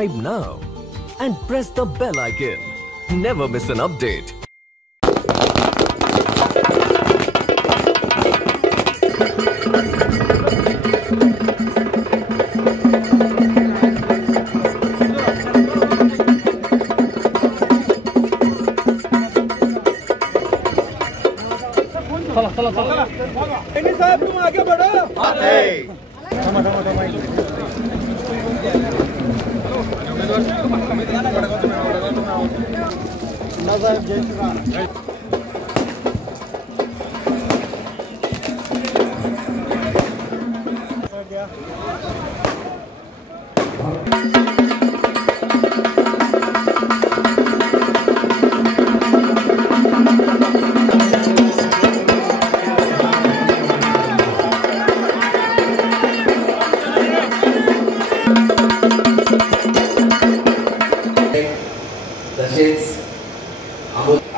subscribe now and press the bell icon. Never miss an update. चला साहब तुम आगे बढ़ो।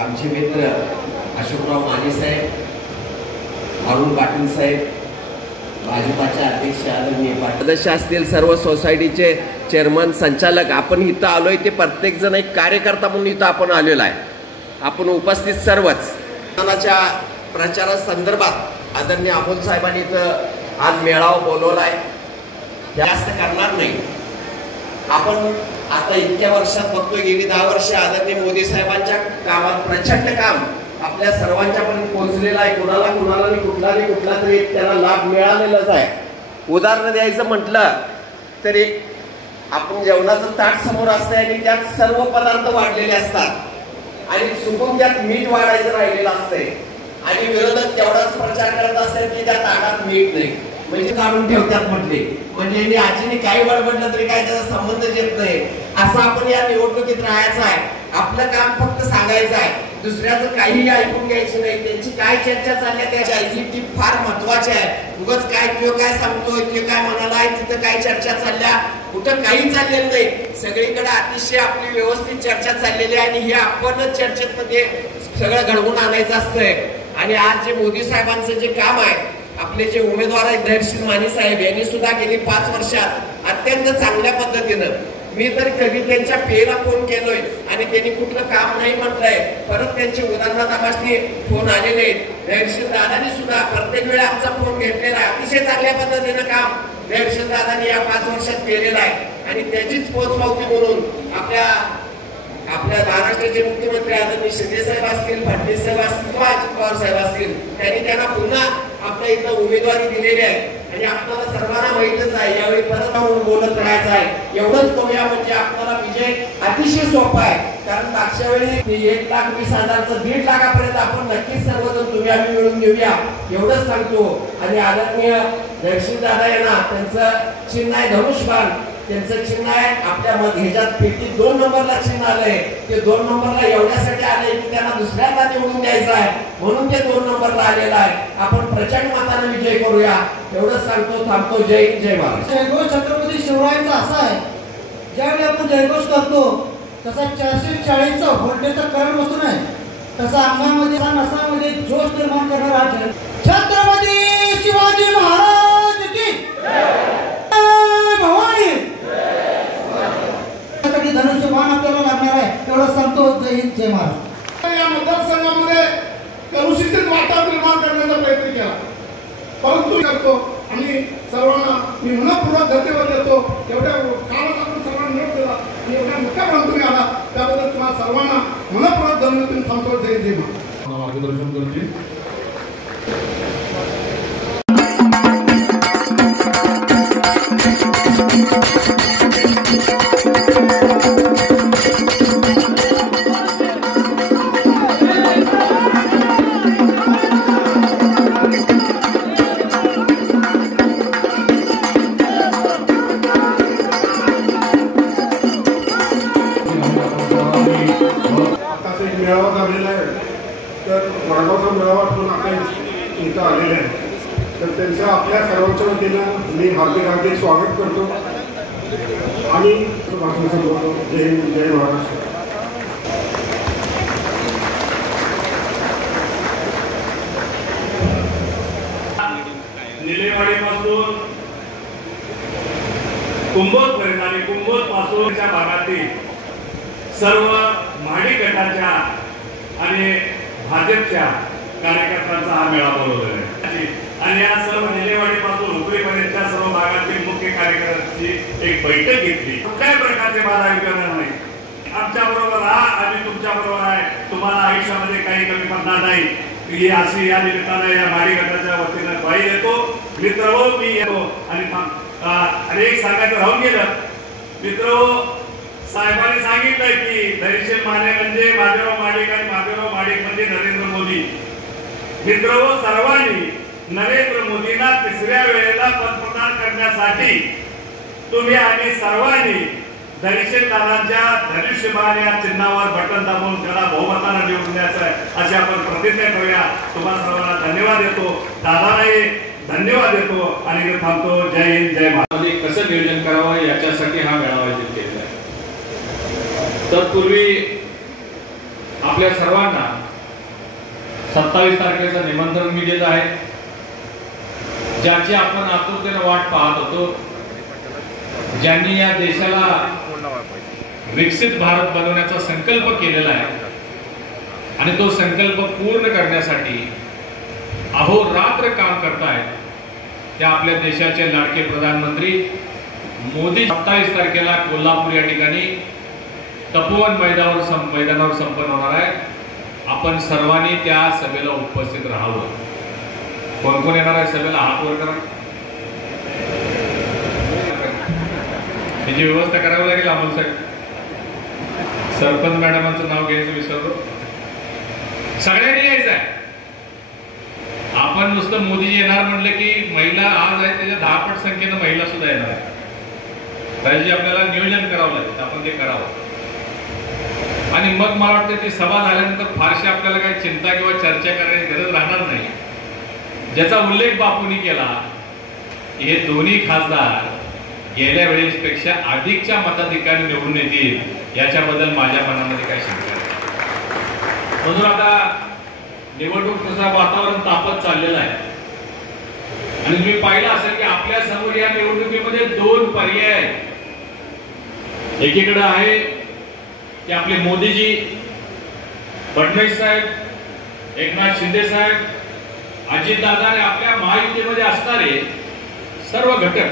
आमचे मित्र अशोकराव माने साहेब, अरुण पाटील साहेब, भाजपाचे अध्यक्ष आदरणीय सदस्य असतील, सर्व सोसायटीचे चेअरमन, संचालक, आपण इथं आलोय ते प्रत्येक जण एक कार्यकर्ता म्हणून इथं आपण आलेलो आहे. आपण उपस्थित सर्वच प्रचारासंदर्भात आदरणीय अमोल साहेबांनी इथं आज मेळावा बोलवला आहे. जास्त करणार नाही. आपण आता इतक्या वर्षात बघतोय, गेली 10 वर्ष आदरणीय मोदी साहेबांच्या कामात प्रचंड काम आपल्या सर्वांच्या पर्यंत पोहोचलेलं आहे. कुठला तरी त्याला लाभ मिळालेलाच आहे. उदाहरण द्यायचं म्हटलं तरी आपण जेवणाचं ताट समोर असतं आणि त्यात सर्व पदार्थ वाढलेले असतात आणि चुकून त्यात मीठ वाढायचं राहिलेलं असतंय आणि विरोधक तेवढाच प्रचार करत असतात की त्या ताटात मीठ नाही, म्हणजे काढून ठेवतात म्हटले. म्हणजे आजीने काही बडबडलं तरी काय त्याचा संबंधच येत नाही. असं आपण या निवडणुकीत राहायचं आहे. आपलं काम फक्त सांगायचं आहे, दुसऱ्याचं काही ऐकून घ्यायचं नाही. त्यांची काय चर्चा चालल्या त्याच्या ती फार महत्वाची आहे. उगाच काय सांगतोय, ते काय म्हणालाय, तिथं काय चर्चा चालल्या, कुठं काही चाललेलं नाही. सगळीकडे अतिशय आपली व्यवस्थित चर्चा चाललेली आहे आणि हे आपणच चर्चेत मध्ये सगळं घडवून आणायचं असतंय. आणि आज जे मोदी साहेबांचं जे काम आहे, आपले जे उमेदवार आहेत धैर्यशील माने साहेब, यांनी सुद्धा गेली 5 वर्षात अत्यंत चांगल्या पद्धतीनं, मी तर कधी त्यांच्या पेला फोन केलोय आणि त्यांनी कुठलं काम नाही म्हटलंय, परत त्यांचे उदाहरणादामासनी फोन आलेले आहेत. धैर्यशील दादांनी सुद्धा प्रत्येक वेळा आमचा फोन घेतलेला आहे. अतिशय चांगल्या पद्धतीनं काम धैर्यशील दादांनी या 5 वर्षात केलेलं आहे आणि त्याचीच पोचपावती म्हणून आपल्या महाराष्ट्राचे मुख्यमंत्री आदरणीय शिंदे साहेब असतील, फडणवीस साहेब असतील किंवा अजित पवार साहेब असतील, त्यांना पुन्हा आपल्या इथं उमेदवारी दिलेली आहे. आणि आपल्याला सर्वांना माहितच आहे, यावेळी परत बोलत राहायचं आहे. एवढंच करूया म्हणजे आपल्याला विजय अतिशय सोपा आहे. कारण मागच्या वेळी 1,20,000चं 1.5 लाखापर्यंत आपण नक्कीच सर्वजण तुम्ही आम्ही मिळून घेऊया, एवढंच सांगतो. आणि आदरणीय धैर्यशील दादा यांना त्यांचं चिन्ह आहे धनुष्यबाण, त्यांचं चिन्ह आहे आपल्या ह्याच्यात पेटीत 2 नंबरला चिन्ह आलंय. ते 2 नंबरला एवढ्यासाठी आलंय की त्यांना दुसऱ्यांदा निवडून द्यायचं आहे, म्हणून ते 2 नंबरला आलेला आहे. आपण प्रचंड मताने विजय करूया, एवढंच सांगतो. थांबतो. जय हिंद, जय महाराष्ट्र. जयघोष छत्रपती शिवरायांचा असा आहे, ज्यावेळी आपण जयघोष करतो तसा 440चा व्होल्टेजचा करंट बसतो नाही, तसा अंगामध्ये नसामध्ये जोश निर्माण करणारा हा छत्रपती शिवाजी महाराज की भवानी. धनुष्यबाण आपल्याला लागणार आहे, एवढं सांगतो. जय हिंद, जय महाराष्ट्र. या मतदारसंघामध्ये कलुषित वातावरण निर्माण करण्याचा प्रयत्न केला, परंतु करतो आणि सर्वांना मी मनपूर्वक धन्यवाद देतो. एवढ्या काळात आपण सर्वांना निरोप दिला आणि एवढ्या मोठ्या तुम्ही आला, त्याबद्दल तुम्हाला सर्वांना मनपूर्वक धन्यवाद सांगतो. जय जय महाराष्ट्र. मार्गदर्शन करतील. मेळावा झालेला आहे, तर वडगावचा मेळावा ठेवून आपल्या इथं आलेले आहे. तर त्यांचं आपल्या सर्वांच्या वतीनं मी हार्दिक स्वागत करतो आणि भाषण संपवतो. जय हिंद, जय महाराष्ट्र. निलेवाडीपासून कुंभोज पर्यंत आणि कुंभोज पासून पासूनच्या भागातील सर्व माडी गटाच्या आणि भाजपच्या कार्यकर्त्यांचा हा मेळा बोलवलेला आहे आणि या सर्व निलेवाडीपासून उपरीपर्यंतच्या सर्व भागातील मुख्य कार्यकर्त्यांची एक बैठक घेतली. कुठल्याही प्रकारचे बाधा करणार नाही. आमच्या बरोबर राहा, आम्ही तुमच्या बरोबर आहे, तुम्हाला आयुष्यामध्ये काही कमी पडणार नाही. ही अशी या निमित्ताने या माडी गटाच्या वतीनं ग्वाही देतो. मित्र मी येतो आणि एक सांगायचं राहून गेलं. मित्र साहेबांनी सांगितलंय की धैर्यशील माने म्हणजे महादेवराव माडिक आणि महादेवराव माडिक म्हणजे नरेंद्र मोदी. मित्र सर्वांनी नरेंद्र मोदींना तिसऱ्या वेळेला पंतप्रधान करण्यासाठी तुम्ही आणि सर्वांनी धैर्यशील दादांच्या धनुष्यबाण या चिन्हावर बटन दाबून त्याला बहुमतानं निवडून द्यायचं आहे अशी आपण प्रतिज्ञा करूया. तुम्हाला सर्वांना धन्यवाद देतो, दादालाही धन्यवाद देतो आणि मी थांबतो. जय हिंद, जय महाराष्ट्र. कसं नियोजन करावं याच्यासाठी हा मेळावा आयोजित केलेला आहे. तत्पूर्वी आपल्या सर्वांना 27 तारखेचं निमंत्रण मी देत आहे, ज्याची आपण आतुरतेने वाट पाहत होतो. ज्यांनी या देशाला विकसित भारत बनवण्याचा संकल्प केलेला आहे आणि तो संकल्प पूर्ण करण्यासाठी अहोरात्र काम करतायत, त्या आपल्या देशाचे लाडके प्रधानमंत्री मोदी 27 तारखेला कोल्हापूर या ठिकाणी तपोवन मैदानावर संपन्न होणार आहे. आपण सर्वांनी त्या सभेला उपस्थित राहावं. कोण कोण येणार आहे सभेला हात वर करा. त्याची व्यवस्था करावी लागेल. अमोल साहेब, सरपंच मॅडमांचं नाव घ्यायचं विसरलो. सगळ्यांनी यायचं आहे. आपण नुसतं मोदी येणार म्हणलं की महिला आज आहे त्याच्या 10 पट संख्येनं महिला सुद्धा येणार आहे. त्याची आपल्याला नियोजन करावं लागेल, आपण ते करावं. आणि मग मला वाटतं ती सभा झाल्यानंतर फारशी आपल्याला काही चिंता किंवा चर्चा करण्याची गरज राहणार नाही. ज्याचा उल्लेख बापूंनी केला, हे दोन्ही खासदार गेल्या वेळेसपेक्षा अधिकच्या मताधिकाने निवडून येतील याच्याबद्दल माझ्या मनामध्ये काही शंका नाही. म्हणून आता निवडणूक तसं वातावरण तापत चाललेलं आहे आणि तुम्ही पाहिलं असेल की आपल्या समोर या निवडणुकीमध्ये 2 पर्याय आहेत. एकीकडे आहे की आपले मोदीजी, फडणवीस साहेब, एकनाथ शिंदे साहेब, अजितदादा आणि आपल्या महायुतीमध्ये असणारे सर्व घटक,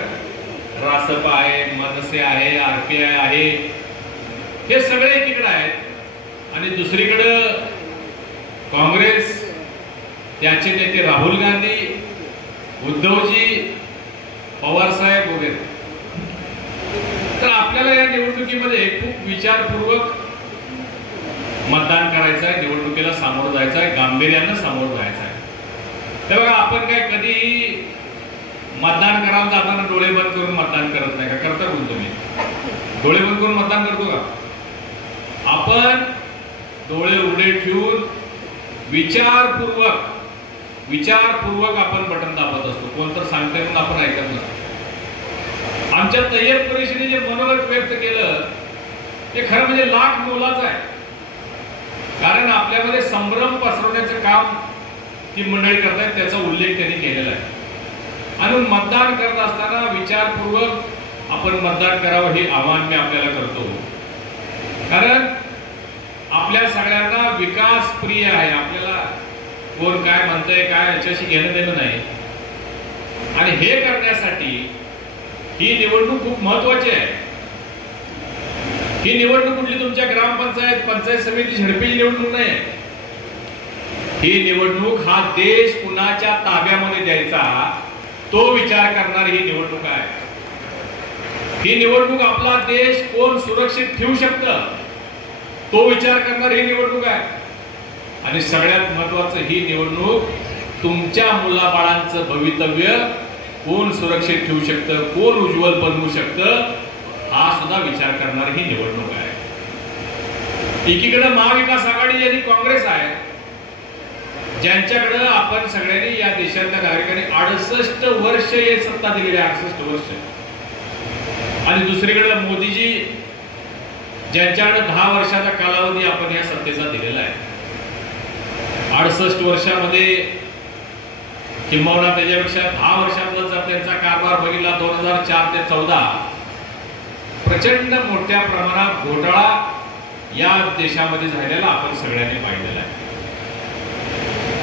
रासपा आहे, मनसे आहे, आरपीआय आहे, हे सगळे एकीकडे आहेत. आणि दुसरीकडे काँग्रेस, त्याचे नेते राहुल गांधी, उद्धवजी, पवार साहेब वगैरे. तर आपल्याला या निवडणुकीमध्ये खूप विचारपूर्वक मतदान करायचं आहे, निवडणुकीला सामोरं जायचं आहे, गांभीर्यानं सामोरं जायचं आहे. तेव्हा आपण काय कधी मतदान करायला जाताना डोळे बंद करून मतदान करत नाही का? करता कोण तुम्ही? डोळे बंद करून मतदान करतो का? आपण डोळे उघडे ठेवून विचारपूर्वक आपण बटन दाबत असतो. कोणतर सांगते म्हणून आपण ऐकत नसतो. आमच्या तय्यब कुरेशीने जे मनोगत व्यक्त केलं ते खरं म्हणजे लाख मोलाचं आहे. कारण आपल्यामध्ये संभ्रम पसरवण्याचं काम ती मंडळी करतायत, त्याचा उल्लेख त्यांनी केलेला आहे. आणि मतदान करत असताना विचारपूर्वक आपण मतदान करावं हे आवाहन मी आपल्याला करतो. कारण आपल्या सगळ्यांना विकास प्रिय आहे. आपल्याला कोण काय म्हणतंय काय याच्याशी घेणं देणं नाही. आणि हे करण्यासाठी ही निवडणूक खूप महत्वाची आहे. ही निवडणूक कुठली तुमच्या ग्रामपंचायत, पंचायत समिती, झडपीची निवडणूक नाही. ही निवडणूक हा देश कुणाच्या ताब्यामध्ये द्यायचा तो विचार करणारी ही निवडणूक आहे. ही निवडणूक आपला देश कोण सुरक्षित ठेवू शकतं तो विचार करणारी ही निवडणूक आहे. आणि सगळ्यात महत्वाचं, ही निवडणूक तुमच्या मुलाबाळांचं भवितव्य कोण सुरक्षित ठेवू शकतं, कोण उज्ज्वल बनवू शकतं हा सुद्धा विचार करणारी ही निवडणूक आहे. एकीकडे महाविकास आघाडी आणि काँग्रेस आहे, ज्यांच्याकडे आपण सगळ्यांनी या देशातल्या नागरिकांनी 68 वर्ष हे सत्ता दिलेली आहे. 68 वर्ष. आणि दुसरीकडे मोदीजी, ज्यांच्याकडे 10 वर्षाचा कालावधी आपण या सत्तेचा दिलेला आहे. 68 वर्षामध्ये किंबहुना त्याच्यापेक्षा 10 वर्षातला जर त्यांचा कारभार बघितला 2004 ते 14, प्रचंड मोठ्या प्रमाणात घोटाळा या देशामध्ये झालेला आपण सगळ्यांनी पाहिलेला आहे.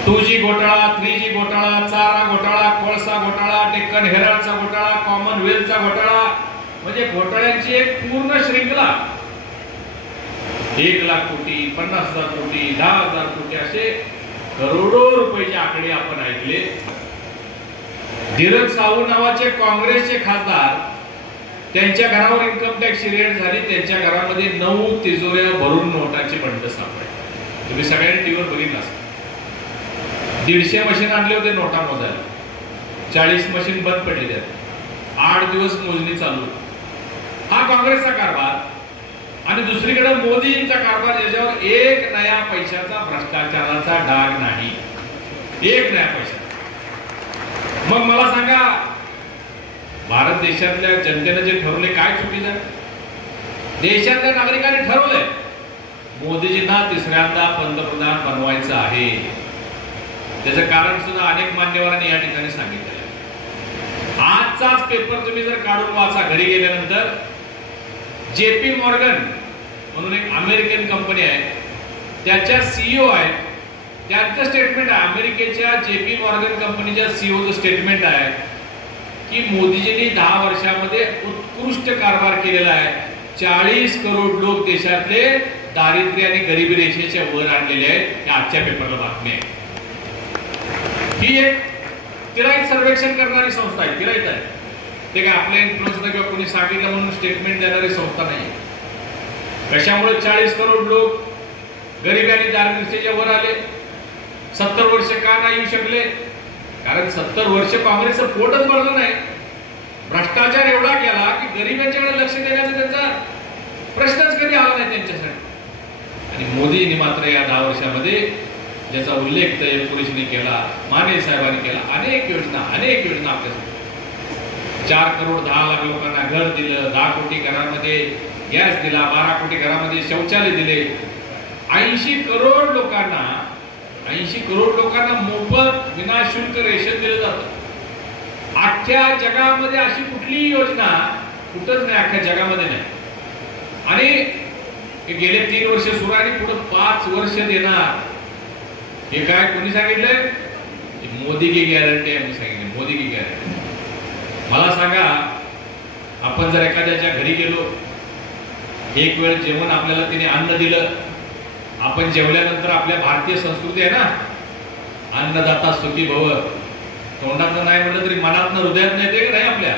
2G घोटाळा, 3G घोटाळा, चारा घोटाळा, कोळसा घोटाळा, डेक्कन हेराल्डचा घोटाळा, कॉमनवेल्थचा घोटाळा, म्हणजे घोटाळ्यांची एक पूर्ण श्रृंखला. 1 लाख कोटी, 50,000 कोटी, 10,000 कोटी असे करोडो रुपयाचे आकडे आपण ऐकले. धीरज साहू नावाचे काँग्रेसचे खासदार, त्यांच्या घरावर इन्कम टॅक्सची रेड झाली. त्यांच्या घरामध्ये 9 तिजोऱ्या भरून नोटांचे बंड सापडले. तुम्ही सगळ्यांनी टीव्हीवर बघितलं असेल. 150 मशीन आणले होते नोटा मोजायला, 40 मशीन बंद पडले. त्यात 8 दिवस मोजणी चालू. हा काँग्रेसचा कारभार. आणि दुसरीकडे मोदींचा कारभार, ज्याच्यावर 1 नया पैशाचा भ्रष्टाचाराचा डाग नाही. 1 नया पैसा. मग मला सांगा, भारत देशातल्या जनतेने जे ठरवले काय चुकीचं? देशातल्या नागरिकांनी ठरवलंय मोदीजींना तिसऱ्यांदा पंतप्रधान बनवायचं आहे. त्याचं कारण सुद्धा अनेक मान्यवरांनी या ठिकाणी सांगितलं. आजचाच पेपर तुम्ही जर काढून वाचा घरी गेल्यानंतर, JP मॉर्गन म्हणून एक अमेरिकन कंपनी आहे, त्याच्या CEO आहेत, त्यांचं स्टेटमेंट आहे. अमेरिकेच्या JP मॉर्गन कंपनीच्या CEOचं स्टेटमेंट आहे की मोदीजींनी 10 वर्षामध्ये उत्कृष्ट कारभार केलेला आहे. 40 करोड लोक देशातले दारिद्र्य आणि गरिबी रेषेच्या वर आणलेले आहेत. हे आजच्या पेपरला बातमी आहे. ही एक तिराईत सर्वेक्षण करणारी संस्था आहे. तिराईत आहे ते काय आपल्या इन्फ्लुएन्सर किंवा कोणी सांगितलं म्हणून स्टेटमेंट देणारी संस्था नाही. कशामुळे 40 करोड लोक गरिबी आणि दारिद्र्याच्या वर आले? 70 वर्ष का नाही येऊ शकले? कारण 70 वर्ष काँग्रेसचं पोटच भरलं नाही. भ्रष्टाचार एवढा केला की गरिबांच्याकडे लक्ष देण्याचा त्यांचा प्रश्नच कधी आला नाही त्यांच्यासाठी. आणि मोदींनी मात्र या 10 वर्षामध्ये, ज्याचा उल्लेख तैयब कुरेशीने केला, माने साहेबांनी केला, अनेक योजना आपल्यासाठी. 4 करोड 10 लाख लोकांना घर दिलं, 10 कोटी घरामध्ये गॅस दिला, 12 कोटी घरामध्ये शौचालय दिले, 80 करोड लोकांना मोफत विनाशुल्क रेशन दिलं जातं. अख्ख्या जगामध्ये अशी कुठलीही योजना कुठंच नाही, अख्ख्या जगामध्ये नाही. आणि गेले 3 वर्ष सुरू आणि पुढे 5 वर्ष देणार. हे काय कोणी सांगितलंय? मोदी की गॅरंटी आहे. मी सांगितलं मोदी की गॅरंटी. मला सांगा, आपण जर एखाद्याच्या घरी गेलो, एक वेळ जेवण आपल्याला तिने अन्न दिलं, आपण जेवल्यानंतर आपल्या भारतीय संस्कृती आहे ना, अन्नदाता सुखी भव. तोंडातनं नाही म्हटलं तरी मनातनं हृदयात नाही ते नाही आपल्या.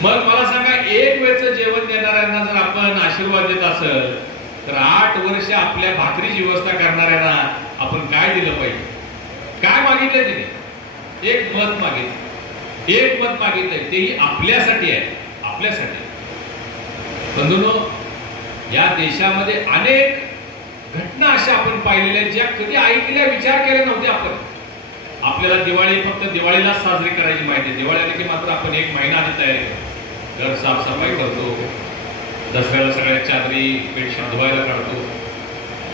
मग मला सांगा, एक वेळचं जेवण देणाऱ्यांना जर आपण आशीर्वाद देत असेल तर 8 वर्ष आपल्या भाकरीची व्यवस्था करणाऱ्यांना आपण काय दिलं पाहिजे? काय मागितलंय तिने? एक मत मागितलंय. तेही आपल्यासाठी आहे, आपल्यासाठी. बंधूंनो, या देशामध्ये अनेक घटना अशा आपण पाहिलेल्या ज्या कधी ऐकल्या, विचार केले नव्हते आपण. आपल्याला दिवाळी फक्त दिवाळीलाच साजरी करायची माहिती. दिवाळी आली की मात्र आपण 1 महिना आधी तयारी करतो. घर साफसफाई करतो, दसऱ्याला सगळ्या चादरी बेडशीट धुवायला काढतो,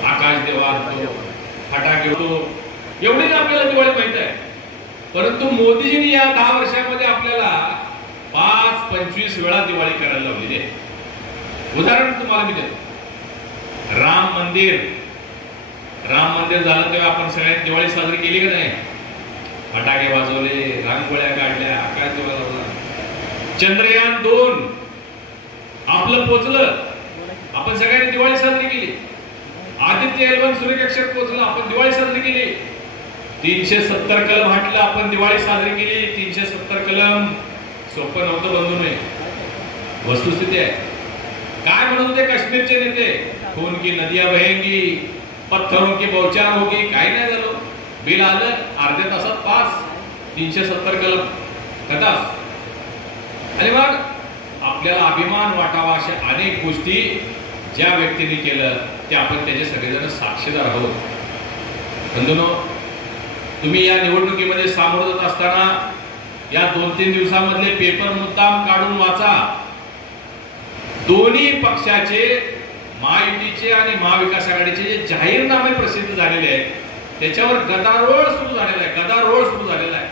आकाश दिवा आणतो, फटाके होतो. एवढीच आपल्याला दिवाळी माहिती आहे. परंतु मोदीजींनी या 10 वर्षामध्ये आपल्याला 5-25 वेळा दिवाळी करायला लावलेली आहे. उदाहरण तुम्हाला मी देतो. राम मंदिर झालं तेव्हा आपण सगळ्यांनी दिवाळी साजरी केली का नाही? फटाके वाजवले, रांगोळ्या काढल्या, आकाश दिवा लावला. चंद्रयान 2 आपलं पोचलं, आपण सगळ्यांनी दिवाळी साजरी केली. आदित्य L1 सूर्यकक्षेत पोचलं, आपण दिवाळी साजरी केली. 370 कलम हटलं, आपण दिवाळी साजरी केली. 370 कलम सोपं नव्हतं बंधूंनो. वस्तुस्थिती आहे. काय म्हणत होते काश्मीरचे नेते? खून की नदियां बहेंगी, पत्थरों की बौछार होगी. काय नाही झालं. बिल आलं, अर्ध्या तासात पास. 370 कलम कदाच. आणि मग आपल्याला अभिमान वाटावा अशा अनेक गोष्टी ज्या व्यक्तीने केलं ते आपण त्याचे सगळेजण साक्षीदार आहोत. बंधूंनो, तुम्ही या निवडणुकीमध्ये सामोरं जात असताना या 2-3 दिवसांमधले पेपर मुद्दाम काढून वाचा. दोन्ही पक्षाचे, महायुतीचे आणि महाविकास आघाडीचे जे जाहीरनामे प्रसिद्ध झालेले आहेत त्याच्यावर गदारोळ सुरू झालेला आहे.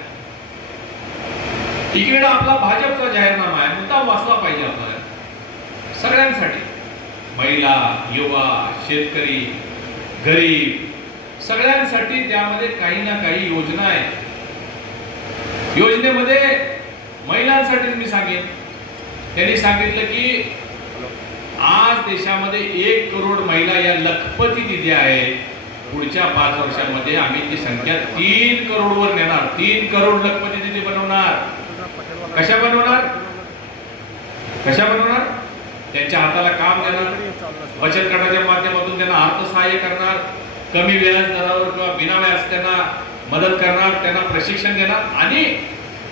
इकडे आपला भाजपचा जाहीरनामा आहे, मुद्दाम वाचला पाहिजे आपल्याला. सगळ्यांसाठी, महिला, युवा, शेतकरी, गरीब, सगळ्यांसाठी त्यामध्ये काही ना काही योजना आहेत. योजनेमध्ये महिलांसाठी मी सांगेन, त्यांनी सांगितलं की आज देशामध्ये 1 करोड महिला या लखपती दिदी आहेत. पुढच्या 5 वर्षांमध्ये आम्ही ती संख्या 3 करोडवर नेणार. 3 करोड लखपती दिदी बनवणार. कशा बनवणार? कशा बनवणार? त्यांच्या हाताला काम देणार, बचत गटाच्या माध्यमातून त्यांना अर्थसहाय्य करणार, कमी व्याज दरावर किंवा बिना व्याज त्यांना मदत करणार, त्यांना प्रशिक्षण देणार आणि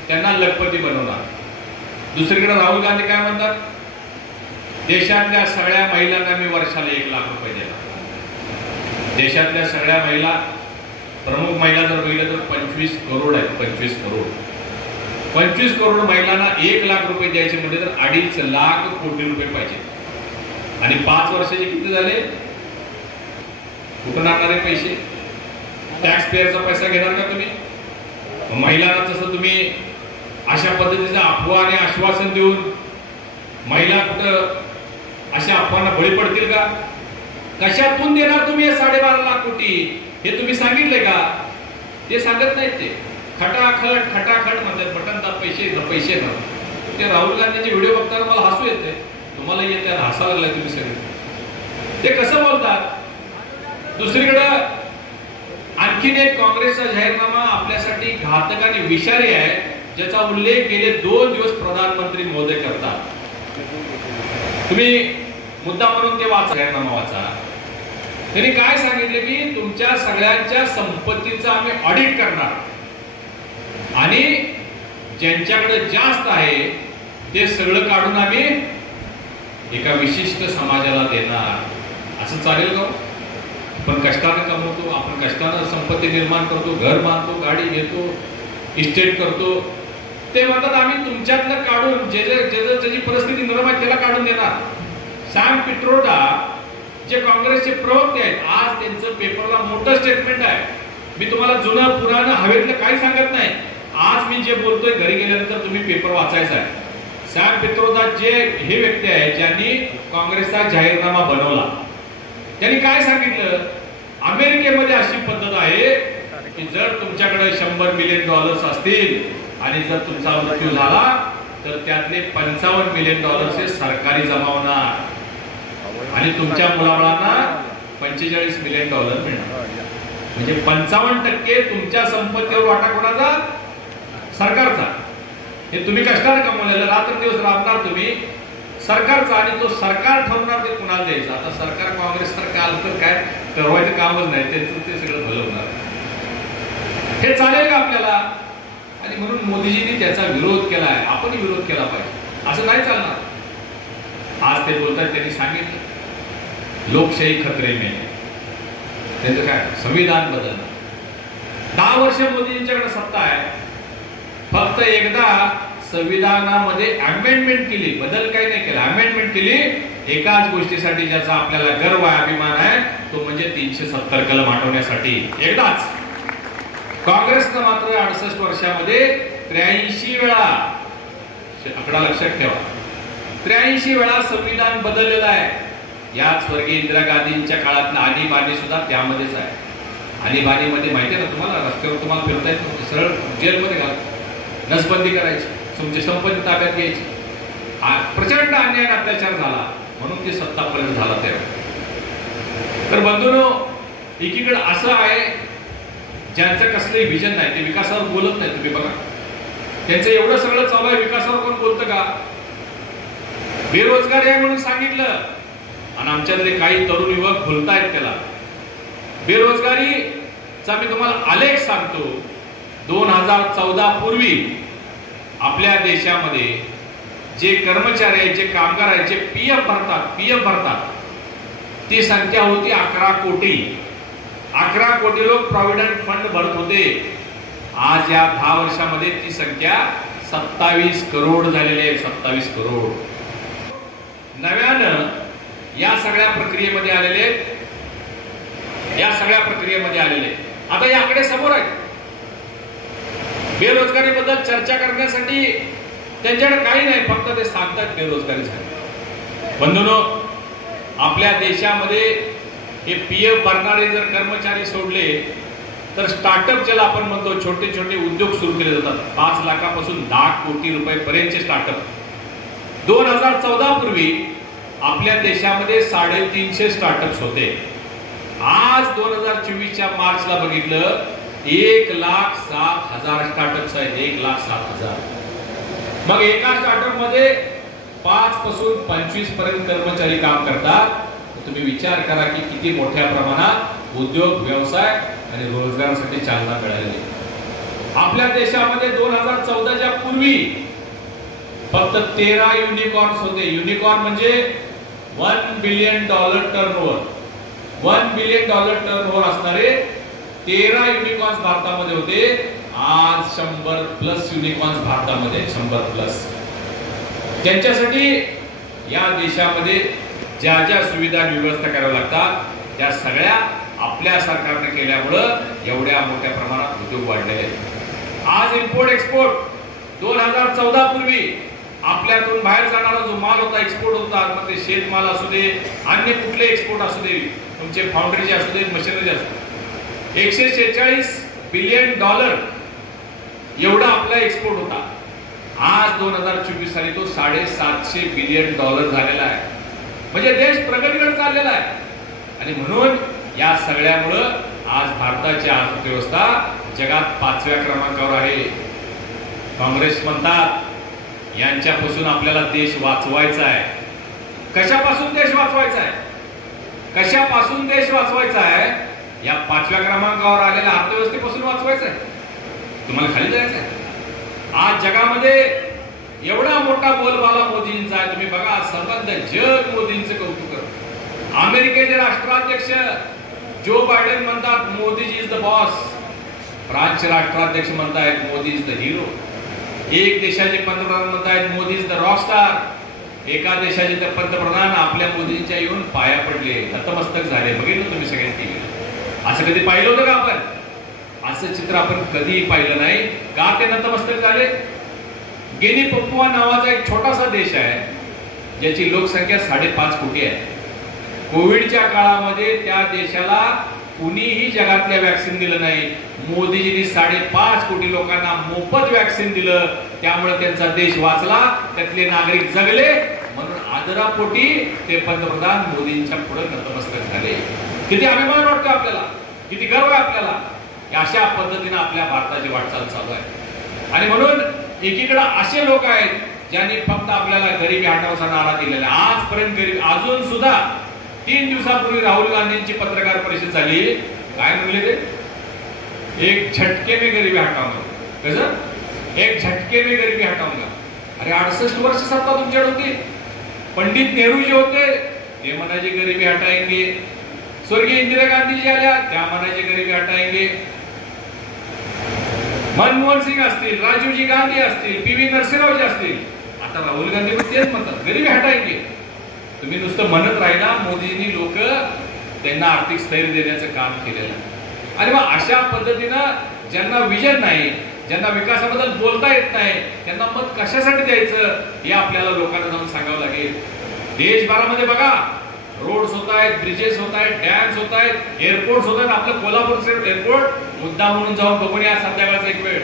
त्यांना लखपती बनवणार. दुसरीकडे राहुल गांधी काय म्हणतात? देशातल्या सगळ्या महिलांना मी वर्षाला 1 लाख रुपये देणार. देशातल्या सगळ्या महिला, प्रमुख महिला जर बघितलं तर 25 करोड आहेत. 25 करोड 25 करोड महिलांना 1 लाख रुपये द्यायचे म्हणजे तर 2.5 लाख कोटी रुपये पाहिजे. आणि 5 वर्षाचे किती झाले? कुठून आणणारे पैसे? टॅक्स पेअरचा पैसा घेणार का तुम्ही? महिलांना जसं तुम्ही अशा पद्धतीचं अफवा आणि आश्वासन देऊन महिला कुठं अशा अफवांना बळी पडतील का? कशातून देणार तुम्ही 12.5 लाख कोटी? हे तुम्ही सांगितले का? ते सांगत नाहीत. ते खटाखट खटाखट म्हणतात, बटन दाब पैसे पैसे ना. ते राहुल गांधीचे व्हिडिओ बघताना मला हसू येते. तुम्हाला येते हसा लागलाय तुम्ही सगळे. ते कसं बोलतात? दुसरीकडं आणखीन एक काँग्रेसचा जाहीरनामा आपल्यासाठी घातक आणि विषारी आहे, ज्याचा उल्लेख गेले 2 दिवस प्रधानमंत्री महोदय करतात. तुम्ही मुद्दा म्हणून ते वाचा, जाहीरनामा वाचा. त्यांनी काय सांगितले की तुमच्या सगळ्यांच्या संपत्तीचं आम्ही ऑडिट करणार आणि ज्यांच्याकडे जास्त आहे ते सगळं काढून आम्ही एका विशिष्ट समाजाला देणार. असं चालेल का? आपण कष्टाने कमवतो, आपण कष्टाने संपत्ती निर्माण करतो, घर बांधतो, गाडी घेतो, इस्टेट करतो. ते म्हणतात आम्ही तुमच्यातलं काढून ज्याची परिस्थिती नरम आहे त्याला काढून देणार. सॅम पिट्रोडा जे काँग्रेसचे प्रवक्ते आहेत, आज त्यांचं पेपरला मोठं स्टेटमेंट आहे. मी तुम्हाला जुनं पुराणं हवेतलं काही सांगत नाही. आज मी जे बोलतोय घरी गेल्यानंतर तुम्ही पेपर वाचायचा आहे. सॅम पित्रोदा जे हे व्यक्ती आहे ज्यांनी काँग्रेसचा जाहीरनामा बनवला, त्यांनी काय सांगितलं? अमेरिकेमध्ये अशी पद्धत आहे की जर तुमच्याकडे $100 मिलियन असतील आणि जर तुमचा मृत्यू झाला तर त्यातले $55 मिलियन हे सरकारी जमावणार आणि तुमच्या मुलाबाळांना $45 मिलियन मिळणार. म्हणजे 55% तुमच्या संपत्तीवर वाटा कोणाचा? सरकारचा. हे तुम्ही कष्टाने कमवलेलं, रात्रंदिवस राबणार तुम्ही, सरकारचा. आणि तो सरकार ठरवणार ते कुणाला द्यायचं. आता सरकार काँग्रेस सरकार आलं तर काय ठरवायचं कामच नाही, ते सगळं भलवणार. हे चालेल का आपल्याला? आणि म्हणून मोदीजींनी त्याचा विरोध केलाय. आपण विरोध केला पाहिजे. असं नाही चालणार. आज ते बोलतात, त्यांनी सांगितलं लोकशाही खतरे में. त्यांचं काय? संविधान बदलणार. 10 वर्ष मोदीजींच्याकडे सत्ता आहे. फक्त एकदा संविधानामध्ये अमेंडमेंट केली, बदल काही नाही केला, अमेंडमेंट केली एकाच गोष्टीसाठी ज्याचा आपल्याला गर्व आहे, अभिमान आहे, तो म्हणजे 370 कलम हटवण्यासाठी. एकदाच. काँग्रेसनं मात्र 68 वर्षामध्ये 83 वेळा, आकडा लक्षात ठेवा, 83 वेळा संविधान बदललेलं आहे. याच स्वर्गीय इंदिरा गांधींच्या काळातलं आणीबाणी सुद्धा त्यामध्येच आहे. आणीबाणीमध्ये माहिती आहे ना तुम्हाला, रस्त्यावर तुम्हाला फिरता येत नव्हतं, सरळ जेलमध्ये घालतो, नसबंदी करायची, तुमची संपत्ती ताब्यात घ्यायची. प्रचंड अन्याय अत्याचार झाला म्हणून ती सत्ता पर्यंत झाला तेव्हा. तर बंधूंनो, एकीकडे असं आहे ज्यांचं कसलंही विजन नाही, ते विकासावर बोलत नाही. तुम्ही बघा, त्यांचं एवढं सगळं चालू आहे, विकासावर कोण बोलतं का? बेरोजगारी आहे म्हणून सांगितलं आणि आमच्यातले काही तरुण युवक भुलतायत त्याला. बेरोजगारीचा मी तुम्हाला आलेख सांगतो. 2014 पूर्वी आपल्या देशामध्ये जे कर्मचारी आहेत, जे कामगार आहेत, जे पीएफ भरतात, ती संख्या होती 11 कोटी. 11 कोटी लोक प्रॉव्हिडंट फंड भरत होते. आज या 10 वर्षामध्ये ती संख्या 27 करोड झालेली आहे. 27 करोड नव्यानं या सगळ्या प्रक्रियेमध्ये आलेले. आता हे आकडे समोर आहेत. बेरोजगारीबद्दल चर्चा करण्यासाठी त्यांच्याकडे काही नाही, फक्त ते सांगतात बेरोजगारी झाली. बंधूंनो, आपल्या देशामध्ये हे पीएफ भरणारे जर कर्मचारी सोडले तर स्टार्टअप ज्याला आपण म्हणतो, छोटे छोटे उद्योग सुरू केले जातात. 5 लाखापासून 10 कोटी रुपये पर्यंतचे स्टार्टअप. 2014 पूर्वी आपल्या देशामध्ये 350 स्टार्टअप्स होते. आज 2024च्या मार्चला बघितलं 1,07,000 स्टार्टअप्स आहेत. 1,07,000. मग एका स्टार्टअप मध्ये 5 पासून 25 पर्यंत कर्मचारी काम करतात. तुम्ही विचार करा की किती मोठ्या प्रमाणात उद्योग, व्यवसाय आणि रोजगारासाठी चालना मिळाली. आपल्या देशामध्ये 2014च्या पूर्वी फक्त 13 युनिकॉर्न्स होते. युनिकॉर्न म्हणजे $1 बिलियन टर्नओव्हर. $1 बिलियन टर्नओव्हर असणारे 13 युनिकॉर्न्स भारतामध्ये होते. आज 100+ युनिकॉर्न्स भारतामध्ये, 100+. ज्यांच्यासाठी या देशामध्ये ज्या ज्या सुविधा व्यवस्था कराव्या लागतात त्या सगळ्या आपल्या सरकारने केल्यामुळं एवढ्या मोठ्या प्रमाणात उद्योग वाढलेले आहेत. आज इम्पोर्ट एक्सपोर्ट 2014 पूर्वी आपल्यातून बाहेर जाणारा जो माल होता, एक्सपोर्ट होता, मग ते शेतमाल असू दे, अन्य कुठले एक्सपोर्ट असू दे, तुमचे फाउंड्रीचे असू दे, मशिनरी असू दे, $146 बिलियन एवढा आपला एक्सपोर्ट होता. आज 2024 साली तो $750 बिलियन झालेला आहे. म्हणजे देश प्रगतीकडे चाललेला आहे. आणि म्हणून या सगळ्यामुळं आज भारताची अर्थव्यवस्था जगात 5व्या क्रमांकावर आहे. काँग्रेस म्हणतात यांच्यापासून आपल्याला देश वाचवायचा आहे. कशापासून देश वाचवायचा आहे? कशापासून देश वाचवायचा आहे? या 5व्या क्रमांकावर आलेल्या अर्थव्यवस्थेपासून वाचवायचं आहे. तुम्हाला खाली जायचं आहे. आज जगामध्ये एवढा मोठा बोलबाला मोदींचा आहे. तुम्ही बघा, संबंध जग मोदींचं कौतुक करतो. अमेरिकेचे राष्ट्राध्यक्ष जो बायडेन म्हणतात मोदीजी इज द बॉस. फ्रान्सचे राष्ट्राध्यक्ष म्हणतायत मोदी इज द हिरो. एक देशाचे पंतप्रधान म्हणतायत मोदी इज द रॉकस्टार. एका देशाचे पंतप्रधान आपल्या मोदींच्या येऊन पाया पडले, नतमस्तक झाले. बघितलं तुम्ही सगळ्यांनी टीव्हीला. असं कधी पाहिलं होतं का आपण? असं चित्र आपण कधीही पाहिलं नाही. का ते नतमस्तक झाले? गिनी पपुआ नावाचा एक छोटासा देश आहे ज्याची लोकसंख्या 5.5 कोटी आहे. कोविडच्या काळामध्ये त्या देशाला कुणीही जगातल्या वॅक्सिन दिलं नाही. मोदीजींनी 5.5 कोटी लोकांना मोफत वॅक्सिन दिलं. त्यामुळे त्यांचा देश वाचला, त्यातले नागरिक जगले. म्हणून आदरापोटी ते पंतप्रधान मोदींच्या पुढे नतमस्तक झाले. किती अभिमान वाटतो आपल्याला, किती गर्व आहे आपल्याला. अशा पद्धतीने आपल्या भारताची वाटचाल चालू आहे. आणि म्हणून एकीकडे असे लोक आहेत ज्यांनी फक्त आपल्याला गरिबी हटावचा नारा दिलेला. आजपर्यंत गरीब, अजून सुद्धा 3 दिवसापूर्वी राहुल गांधींची पत्रकार परिषद झाली. काय म्हणले ते? एक झटके में गरीबी हटाऊंगा. कसं? एक झटके में गरीबी हटाऊंगा. अरे 68 वर्ष सत्ता तुमच्याकडे होती. पंडित नेहरू जे होते ते म्हणायचे गरिबी हटाएंगे. स्वर्गीय इंदिरा गांधी जी आल्या त्या म्हणायचे गरिबी हटाएंगे. मनमोहन सिंग असतील, राजीवजी गांधी असतील, पी.व्ही. नरसिंहरावजी असतील, आता राहुल गांधी पण तेच म्हणतात गरिबी हटाएंगे. तुम्ही नुसतं म्हणत राहिला. मोदींनी लोक त्यांना आर्थिक स्थैर्य देण्याचं काम केलेलं. आणि मग अशा पद्धतीनं ज्यांना विजन नाही, ज्यांना विकासाबद्दल बोलता येत नाही, त्यांना मत कशासाठी द्यायचं हे आपल्याला लोकांना जाऊन सांगावं लागेल. देशभरामध्ये बघा, रोड्स होत आहेत, ब्रिजेस होत आहेत, डॅम्स होत आहेत, एअरपोर्ट होत आहेत. आपलं कोल्हापूर एअरपोर्ट मुद्दा म्हणून जाऊन बघून या संध्याकाळचा एक वेळ.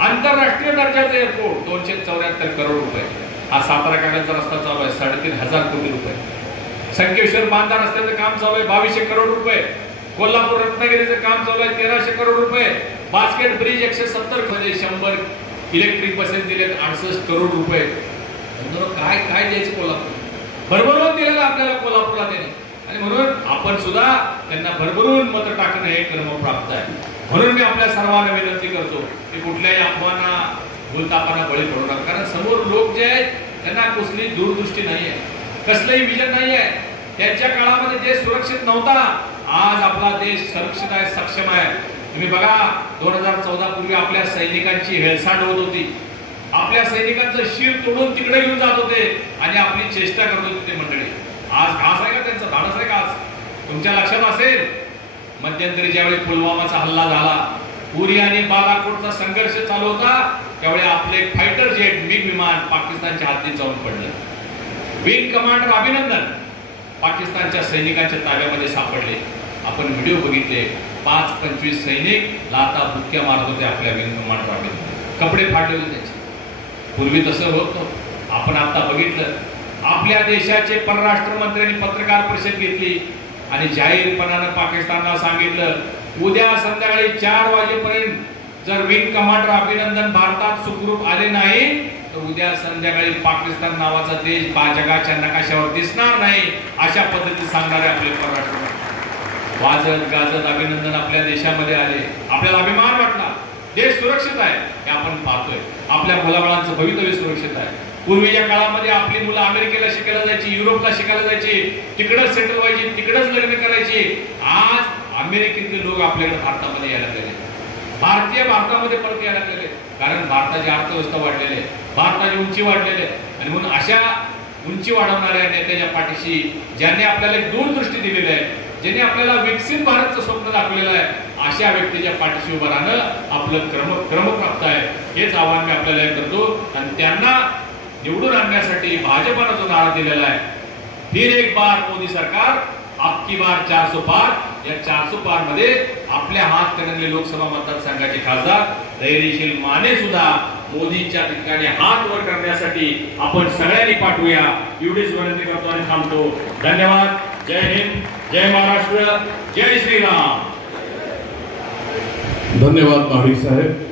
आंतरराष्ट्रीय दर्जाचं एअरपोर्ट 274 करोड रुपये. हा सातारा कागलचा रस्ता चालू आहे 3,500 कोटी रुपये. संकेश्वर बांधा रस्त्याचं काम चालू आहे 2,200 करोड रुपये. कोल्हापूर रत्नागिरीचं काम चालू आहे 1,300 करोड रुपये. बास्केट ब्रिज 170 मध्ये 100 इलेक्ट्रिक बसेस दिलेत 68 करोड रुपये. काय काय द्यायचं कोल्हापूर? भरभरून दिलेलं आपल्याला कोल्हापूरला त्याने. आणि म्हणून आपण सुद्धा त्यांना भरभरून मत टाकणं हे क्रमप्राप्त आहे. म्हणून मी आपल्या सर्वांना विनंती करतो की कुठल्याही अफवांना, भूलतापांना बळी पडू नका. कारण समोर लोक जे आहेत त्यांना कसली दूरदृष्टी नाही आहे, कसलंही विजन नाही आहे. त्यांच्या काळामध्ये देश सुरक्षित नव्हता. आज आपला देश सुरक्षित आहे, सक्षम आहे. तुम्ही बघा 2014 पूर्वी आपल्या सैनिकांची हेळसांड होत होती. आपल्या सैनिकांचं शिर तोडून तिकडे घेऊन जात होते आणि आपली चेष्टा करत होते मंडळी. आज घास आहे का त्यांचा? धाडस आहे का आज? तुमच्या लक्षात असेल मध्यंतरी ज्यावेळी पुलवामाचा हल्ला झाला, उरी आणि बालाकोटचा संघर्ष चालू होता, त्यावेळी आपले फायटर जेट, मिग विमान पाकिस्तानच्या हाती जाऊन पडलं. विंग कमांडर अभिनंदन पाकिस्तानच्या सैनिकांच्या ताब्यामध्ये सापडले. आपण व्हिडिओ बघितले, 5-25 सैनिक लाता बुक्क्या मारत होते आपल्या विंग कमांडर अभिनंदन. कपडे फाडले होते त्याचे. पूर्वी तसं होत नव्हतं. आपण आता बघितलं, आपल्या देशाचे परराष्ट्र मंत्र्यांनी पत्रकार परिषद घेतली आणि जाहीरपणानं पाकिस्तानला सांगितलं उद्या संध्याकाळी 4 वाजेपर्यंत जर विंग कमांडर अभिनंदन भारतात सुखरूप आले नाही तर उद्या संध्याकाळी पाकिस्तान नावाचा देश जगाच्या नकाशावर दिसणार नाही, अशा पद्धतीने सांगणारे आपले परराष्ट्र मंत्री. वाजत गाजत अभिनंदन आपल्या देशामध्ये आले. आपल्याला अभिमान वाटला. देश सुरक्षित आहे हे आपण पाहतोय. आपल्या मुलाबाळांचं भवितव्य सुरक्षित आहे. पूर्वीच्या काळामध्ये आपली मुलं अमेरिकेला शिकायला जायची, युरोपला शिकायला जायची, तिकडच सेटल व्हायची, तिकडच लग्न करायची. आज अमेरिकेतले लोक आपल्याकडे भारतामध्ये यायला लागले, भारतीय भारतामध्ये परत यायला लागले, कारण भारताची अर्थव्यवस्था वाढलेली आहे, भारताची उंची वाढलेली आहे. आणि म्हणून अशा उंची वाढवणाऱ्या नेत्याच्या पाठीशी ज्यांनी आपल्याला एक दूरदृष्टी दिलेली आहे, ज्यांनी आपल्याला विकसित भारतचं स्वप्न दाखवलेलं आहे, अशा व्यक्तीच्या पाठीशी उभं राहणं आपलं क्रमप्राप्त आहे. हेच आव्हान मी आपल्याला करतो. आणि त्यांना निवडून आणण्यासाठी भाजपनं जो नारा दिलेला आहे, फिर एक बार मोदी सरकार, आपकी बार 400 पार. या 400 पार मध्ये आपल्या हातकणंगले लोकसभा मतदारसंघाचे खासदार धैर्यशील माने सुद्धा मोदींच्या ठिकाणी हात वर करण्यासाठी आपण सगळ्यांनी पाठवूया, एवढीच विनंती करतो आणि थांबतो. धन्यवाद. जय हिंद, जय महाराष्ट्र, जय श्रीराम. धन्यवाद महाडिक साहेब.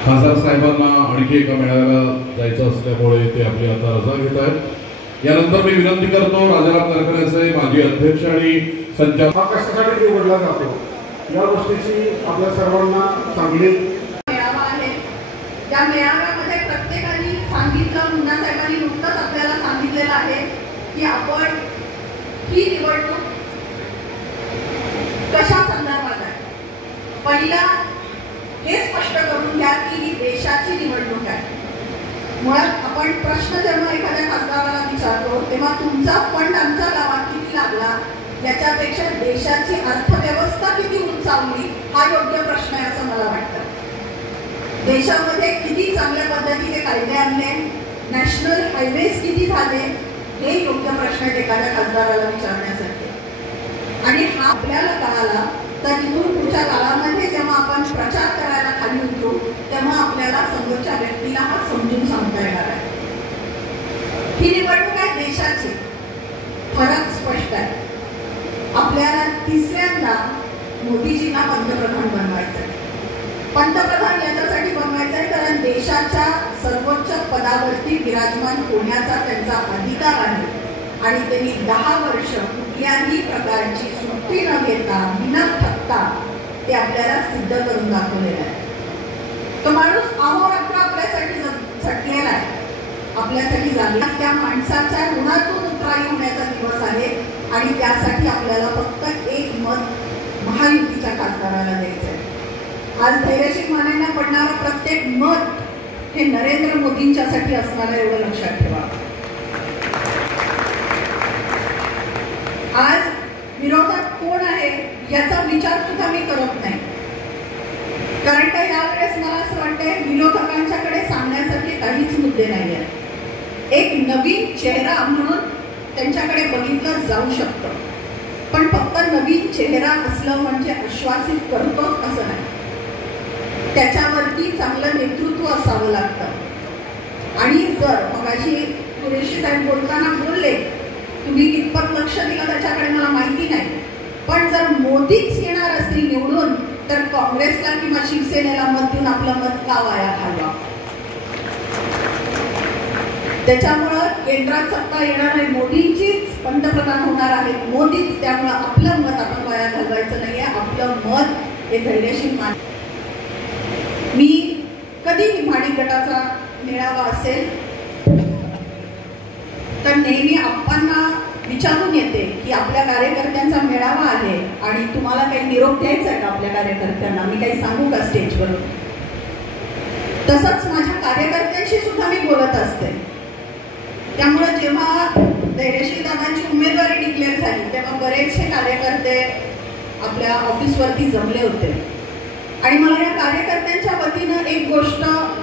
खासदार साहेबांना आणखी एका मेळाव्याला जायचं असल्यामुळे ते आपली आता रजा घेत आहेत. यानंतर मी विनंती करतो राजाराम कारखाने साहेब, माजी अध्यक्ष आणि संचालक. हा कशासाठी निवडला जातो या गोष्टीची आपल्या सर्वांना चांगली मेळावा आहे. त्या मेळाव्यामध्ये प्रत्येकाने सांगितलं, मुन्ना साहेबांनी नुकतंच आपल्याला सांगितलेलं आहे की आपण ही निवडणूक कशा संदर्भात आहे. पहिला हे स्पष्ट करून घ्या की ही देशाची निवडणूक आहे. मुळात आपण प्रश्न जेव्हा एखाद्या खासदाराला विचारतो तेव्हा तुमचा फंड आमच्या गावात किती लागला याच्यापेक्षा देशाची अर्थव्यवस्था किती उंचावली हा योग्य प्रश्न आहे असं मला वाटतं. देशामध्ये किती चांगल्या पद्धतीने कायदे आणले, नॅशनल हायवेज किती झाले, हे योग्य प्रश्न आहेत एखाद्या खासदाराला विचारण्यासाठी. आणि हा आपल्याला कळाला तर इथून पुढच्या काळामध्ये जेव्हा आपण प्रचार करायला खाली उतरू तेव्हा आपल्याला समोरच्या व्यक्तीला हा समजून सांगता येणार आहे. ही निवडणूक आहे देशाची. फरक स्पष्ट आहे. आपल्याला तिसऱ्यांदा मोदीजींना पंतप्रधान बनवायचं आहे. पंतप्रधान याच्यासाठी बनवायचं आहे कारण देशाच्या सर्वोच्च पदावरती विराजमान होण्याचा त्यांचा अधिकार आहे. आणि त्यांनी 10 वर्ष कुठल्याही प्रकारची सुट्टी न घेता बिना थकता ते आपल्याला सिद्ध करून दाखवलेलं आहे. तो माणूस अहोरात्र आपल्यासाठी झटलेला आहे, आपल्यासाठी झाला. त्या माणसाच्या ऋणातून उतराई होण्याचा दिवस आहे आणि त्यासाठी आपल्याला फक्त एक मत महायुतीच्या खासदाराला द्यायचं आहे. आज धैर्यशील मानेंना पडणारं प्रत्येक मत हे नरेंद्र मोदींच्यासाठी असणार आहे, एवढं लक्षात ठेवा. आज विरोधात कोण आहे याचा विचार सुद्धा मी करत नाही, कारण का यावेळेस मला असं वाटतंय विरोधकांच्याकडे सांगण्यासारखे काहीच मुद्दे नाही आहेत. एक नवीन चेहरा म्हणून त्यांच्याकडे बघितलं जाऊ शकतं, पण फक्त नवीन चेहरा असलं म्हणजे आश्वासित करतोच असं नाही. त्याच्यावरती चांगलं नेतृत्व असावं लागतं. आणि जर मगाशी कुरेशी साहेब बोलताना बोलले तुम्ही कितपत लक्ष दिलं त्याच्याकडे मला माहिती नाही, पण जर मोदीच येणार असतील निवडून तर काँग्रेसला किंवा शिवसेनेला मत देऊन आपलं मत का वाया घालवा. त्याच्यामुळं केंद्रात सत्ता येणार आहे, मोदींचीच पंतप्रधान होणार आहेत मोदीच, त्यामुळं आपलं मत आपण वाया घालवायचं नाहीये. आपलं मत हे धैर्यशील मान. मी कधीही माडी गटाचा मेळावा असेल तर नेहमी आप्पांना विचारून येते की आपल्या कार्यकर्त्यांचा मेळावा आहे आणि तुम्हाला काही निरोप द्यायचा आहे का आपल्या कार्यकर्त्यांना, मी काही सांगू का स्टेजवर. तसंच माझ्या कार्यकर्त्यांशी सुद्धा मी बोलत असते. त्यामुळे जेव्हा धैर्यशील दादांची उमेदवारी डिक्लेअर झाली तेव्हा बरेचसे कार्यकर्ते आपल्या ऑफिसवरती जमले होते आणि मला या कार्यकर्त्यांच्या वतीनं एक गोष्ट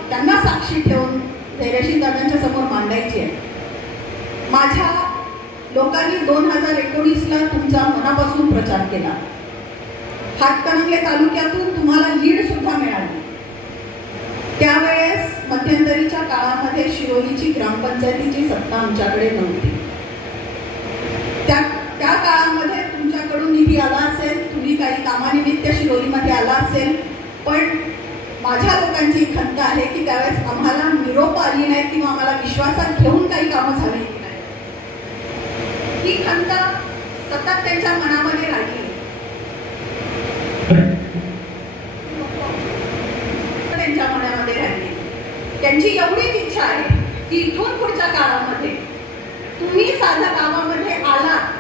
त्यांना साक्षी ठेवून धैर्यशील दादांच्या समोर मांडायची आहे. माझ्या लोकांनी 2019ला तुमचा मनापासून प्रचार केला. हातकणंगले तालुक्यातून तुम्हाला लीड सुद्धा मिळाली. त्यावेळेस मध्यंतरीच्या काळामध्ये शिरोलीची ग्रामपंचायतीची सत्ता आमच्याकडे नव्हती. त्या काळामध्ये तुमच्याकडून निधी आला असेल, तुम्ही काही कामानिमित्त शिरोलीमध्ये आला असेल, पण माझ्या लोकांची खंत आहे की त्यावेळेस आम्हाला निरोप आली नाही किंवा आम्हाला विश्वासात घेऊन काही कामं झाली नाही. ही खंत सतत त्यांच्या मनामध्ये राहिली. त्यांच्या मनामध्ये राहिली. त्यांची एवढीच इच्छा आहे की इथून पुढच्या काळामध्ये तुम्ही साध्या गावामध्ये आलात,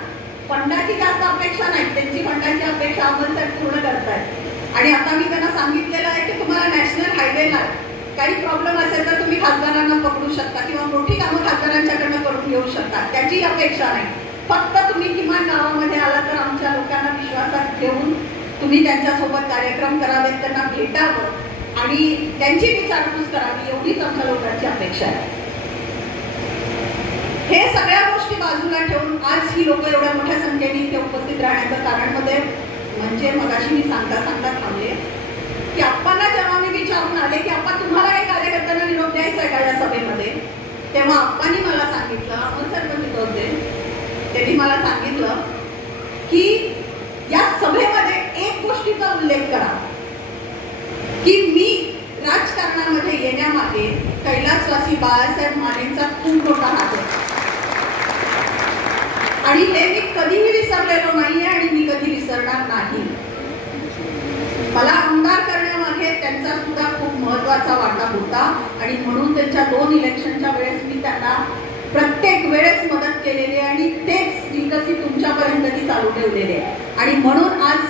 फंडाची जास्त अपेक्षा नाही, त्यांची फंडाची अपेक्षा अंमलसाठी पूर्ण करतायत. आणि आता मी त्यांना सांगितलेलं आहे की तुम्हाला नॅशनल हायवेला काही प्रॉब्लेम असेल तर तुम्ही खासदारांना पकडू शकता किंवा मोठी कामं खासदारांच्याकडनं करून घेऊ शकता. त्याची अपेक्षा नाही. फक्त तुम्ही किमान गावामध्ये आला तर आमच्या लोकांना विश्वासात घेऊन तुम्ही त्यांच्यासोबत कार्यक्रम करावेत, त्यांना भेटावं आणि त्यांची विचारपूस करावी, एवढीच आमच्या लोकांची अपेक्षा आहे. हे सगळ्या गोष्टी बाजूला ठेवून आज ही लोक एवढ्या मोठ्या संख्येने इथे उपस्थित राहण्याचं कारण म्हणजे मगाशी मी सांगता थांबले की आप्पांना जेव्हा मी विचारून आले की आप्पा तुम्हाला काही कार्यकर्त्यांना निरोप द्यायचा आहे का या सभेमध्ये, तेव्हा आप्पांनी मला सांगितलं, अमोल सरपंच होते, त्यांनी मला सांगितलं की या सभेमध्ये एक गोष्टीचा उल्लेख करा की मी राजकारणामध्ये येण्यामागे कैलासवासी बाळासाहेब मानेंचा खूप मोठा हात आहे आणि हे मी कधीही विसरलेलो नाहीये आणि मी कधी विसरणार नाही. मला आमदार करण्यामागे त्यांचा सुद्धा खूप महत्वाचा वाटा होता आणि म्हणून त्यांच्या 2 इलेक्शनच्या वेळेस मी त्यांना प्रत्येक वेळेस मदत केलेली आहे आणि तेच विकसी तुमच्यापर्यंत ती चालू ठेवलेली आहे. आणि म्हणून आज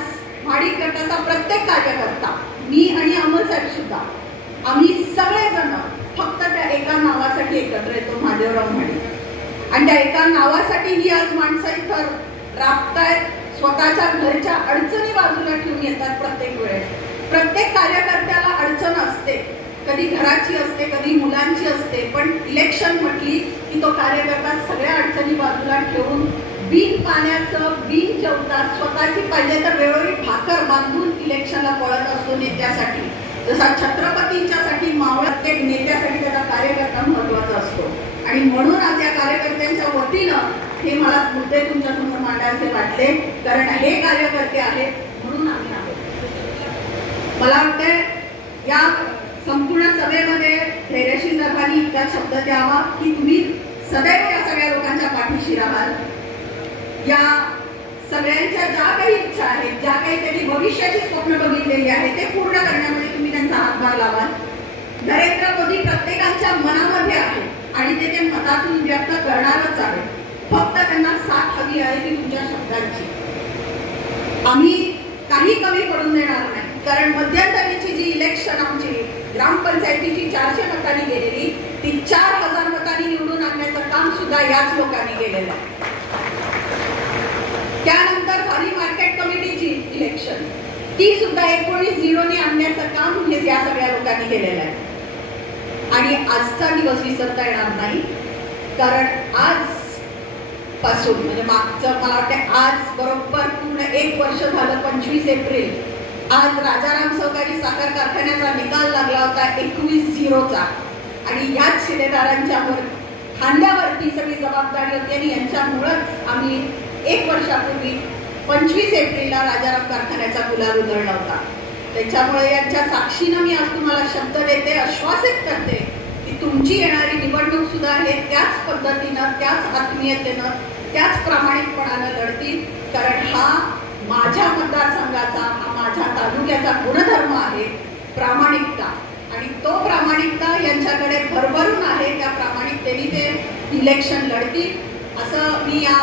माडिक गटाचा प्रत्येक कार्यकर्ता, मी आणि अमोल साहेब सुद्धा, आम्ही सगळेजण फक्त त्या एका नावासाठी एकत्र येतो, महादेवराव माडिक. आणि त्या एका नावासाठी ही आज माणसं इथं राबतायत, स्वतःच्या घरच्या अडचणी बाजूला ठेवून येतात. प्रत्येक वेळेस प्रत्येक कार्यकर्त्याला अडचण असते, कधी घराची असते, कधी मुलांची असते, पण इलेक्शन म्हटली की तो कार्यकर्ता सगळ्या अडचणी बाजूला ठेवून बिन पाण्याचं, बिन जेवता, स्वतःची पाहिजे तर वेळोवेळी भाकर बांधून इलेक्शनला पळत असतो नेत्यासाठी. जसा छत्रपतींच्यासाठी मावळा, प्रत्येक नेत्यासाठी त्याचा कार्यकर्ता महत्वाचा असतो. आणि म्हणून आज या कार्यकर्त्यांच्या वतीनं हे मला मुद्दे तुमच्यासमोर मांडायचे वाटले, कारण हे कार्यकर्ते आहेत म्हणून आम्ही आहोत. मला वाटतंय या संपूर्ण सभेमध्ये धैर्यशील सर्वांनी इतका शब्द द्यावा की तुम्ही सदैव या सगळ्या लोकांच्या पाठीशी राहाल. या सगळ्यांच्या ज्या काही इच्छा आहेत, ज्या काही त्यांनी भविष्याची स्वप्न बघितलेली आहे ते पूर्ण करण्यामध्ये तुम्ही त्यांचा हातभार लावाल. नरेंद्र मोदी प्रत्येकाच्या मनामध्ये आहे आणि ते मतातून व्यक्त करणारच आहे. फक्त त्यांना साथ हवी आहे ती तुमच्या शब्दांची. आम्ही काही कमी पडून देणार नाही, कारण मध्यंतरीची जी इलेक्शन आमची ग्रामपंचायतीची 400 मतांनी गेलेली, ती 4000 मतांनी निवडून आणण्याचं काम सुद्धा याच लोकांनी केलेलं आहे. त्यानंतर झाली मार्केट कमिटीची इलेक्शन, ती सुद्धा 19-0 आणण्याचं काम हे या सगळ्या लोकांनी केलेलं आहे. आणि आजचा दिवस विसरता येणार नाही, कारण आज पासून म्हणजे मागचं मला वाटतं आज बरोबर पूर्ण 1 वर्ष झालं. 25 एप्रिल आज राजाराम सहकारी साखर कारखान्याचा निकाल लागला होता 21-0 आणि याच शिलेदारांच्या खांद्यावरती सगळी जबाबदारी होती आणि यांच्यामुळेच आम्ही 1 वर्षापूर्वी 25 एप्रिलला राजाराम कारखान्याचा गुलाल उधळला होता. त्याच्यामुळे यांच्या साक्षीनं मी आज तुम्हाला शब्द देते, आश्वासित करते की तुमची येणारी निवडणूक सुद्धा हे त्याच पद्धतीनं, त्याच आत्मीयतेनं, त्याच प्रामाणिकपणानं लढतील. कारण हा माझ्या मतदारसंघाचा, हा माझ्या तालुक्याचा गुणधर्म आहे प्रामाणिकता. आणि तो प्रामाणिकता यांच्याकडे भरभरून आहे. त्या प्रामाणिकतेने ते इलेक्शन लढतील असं मी या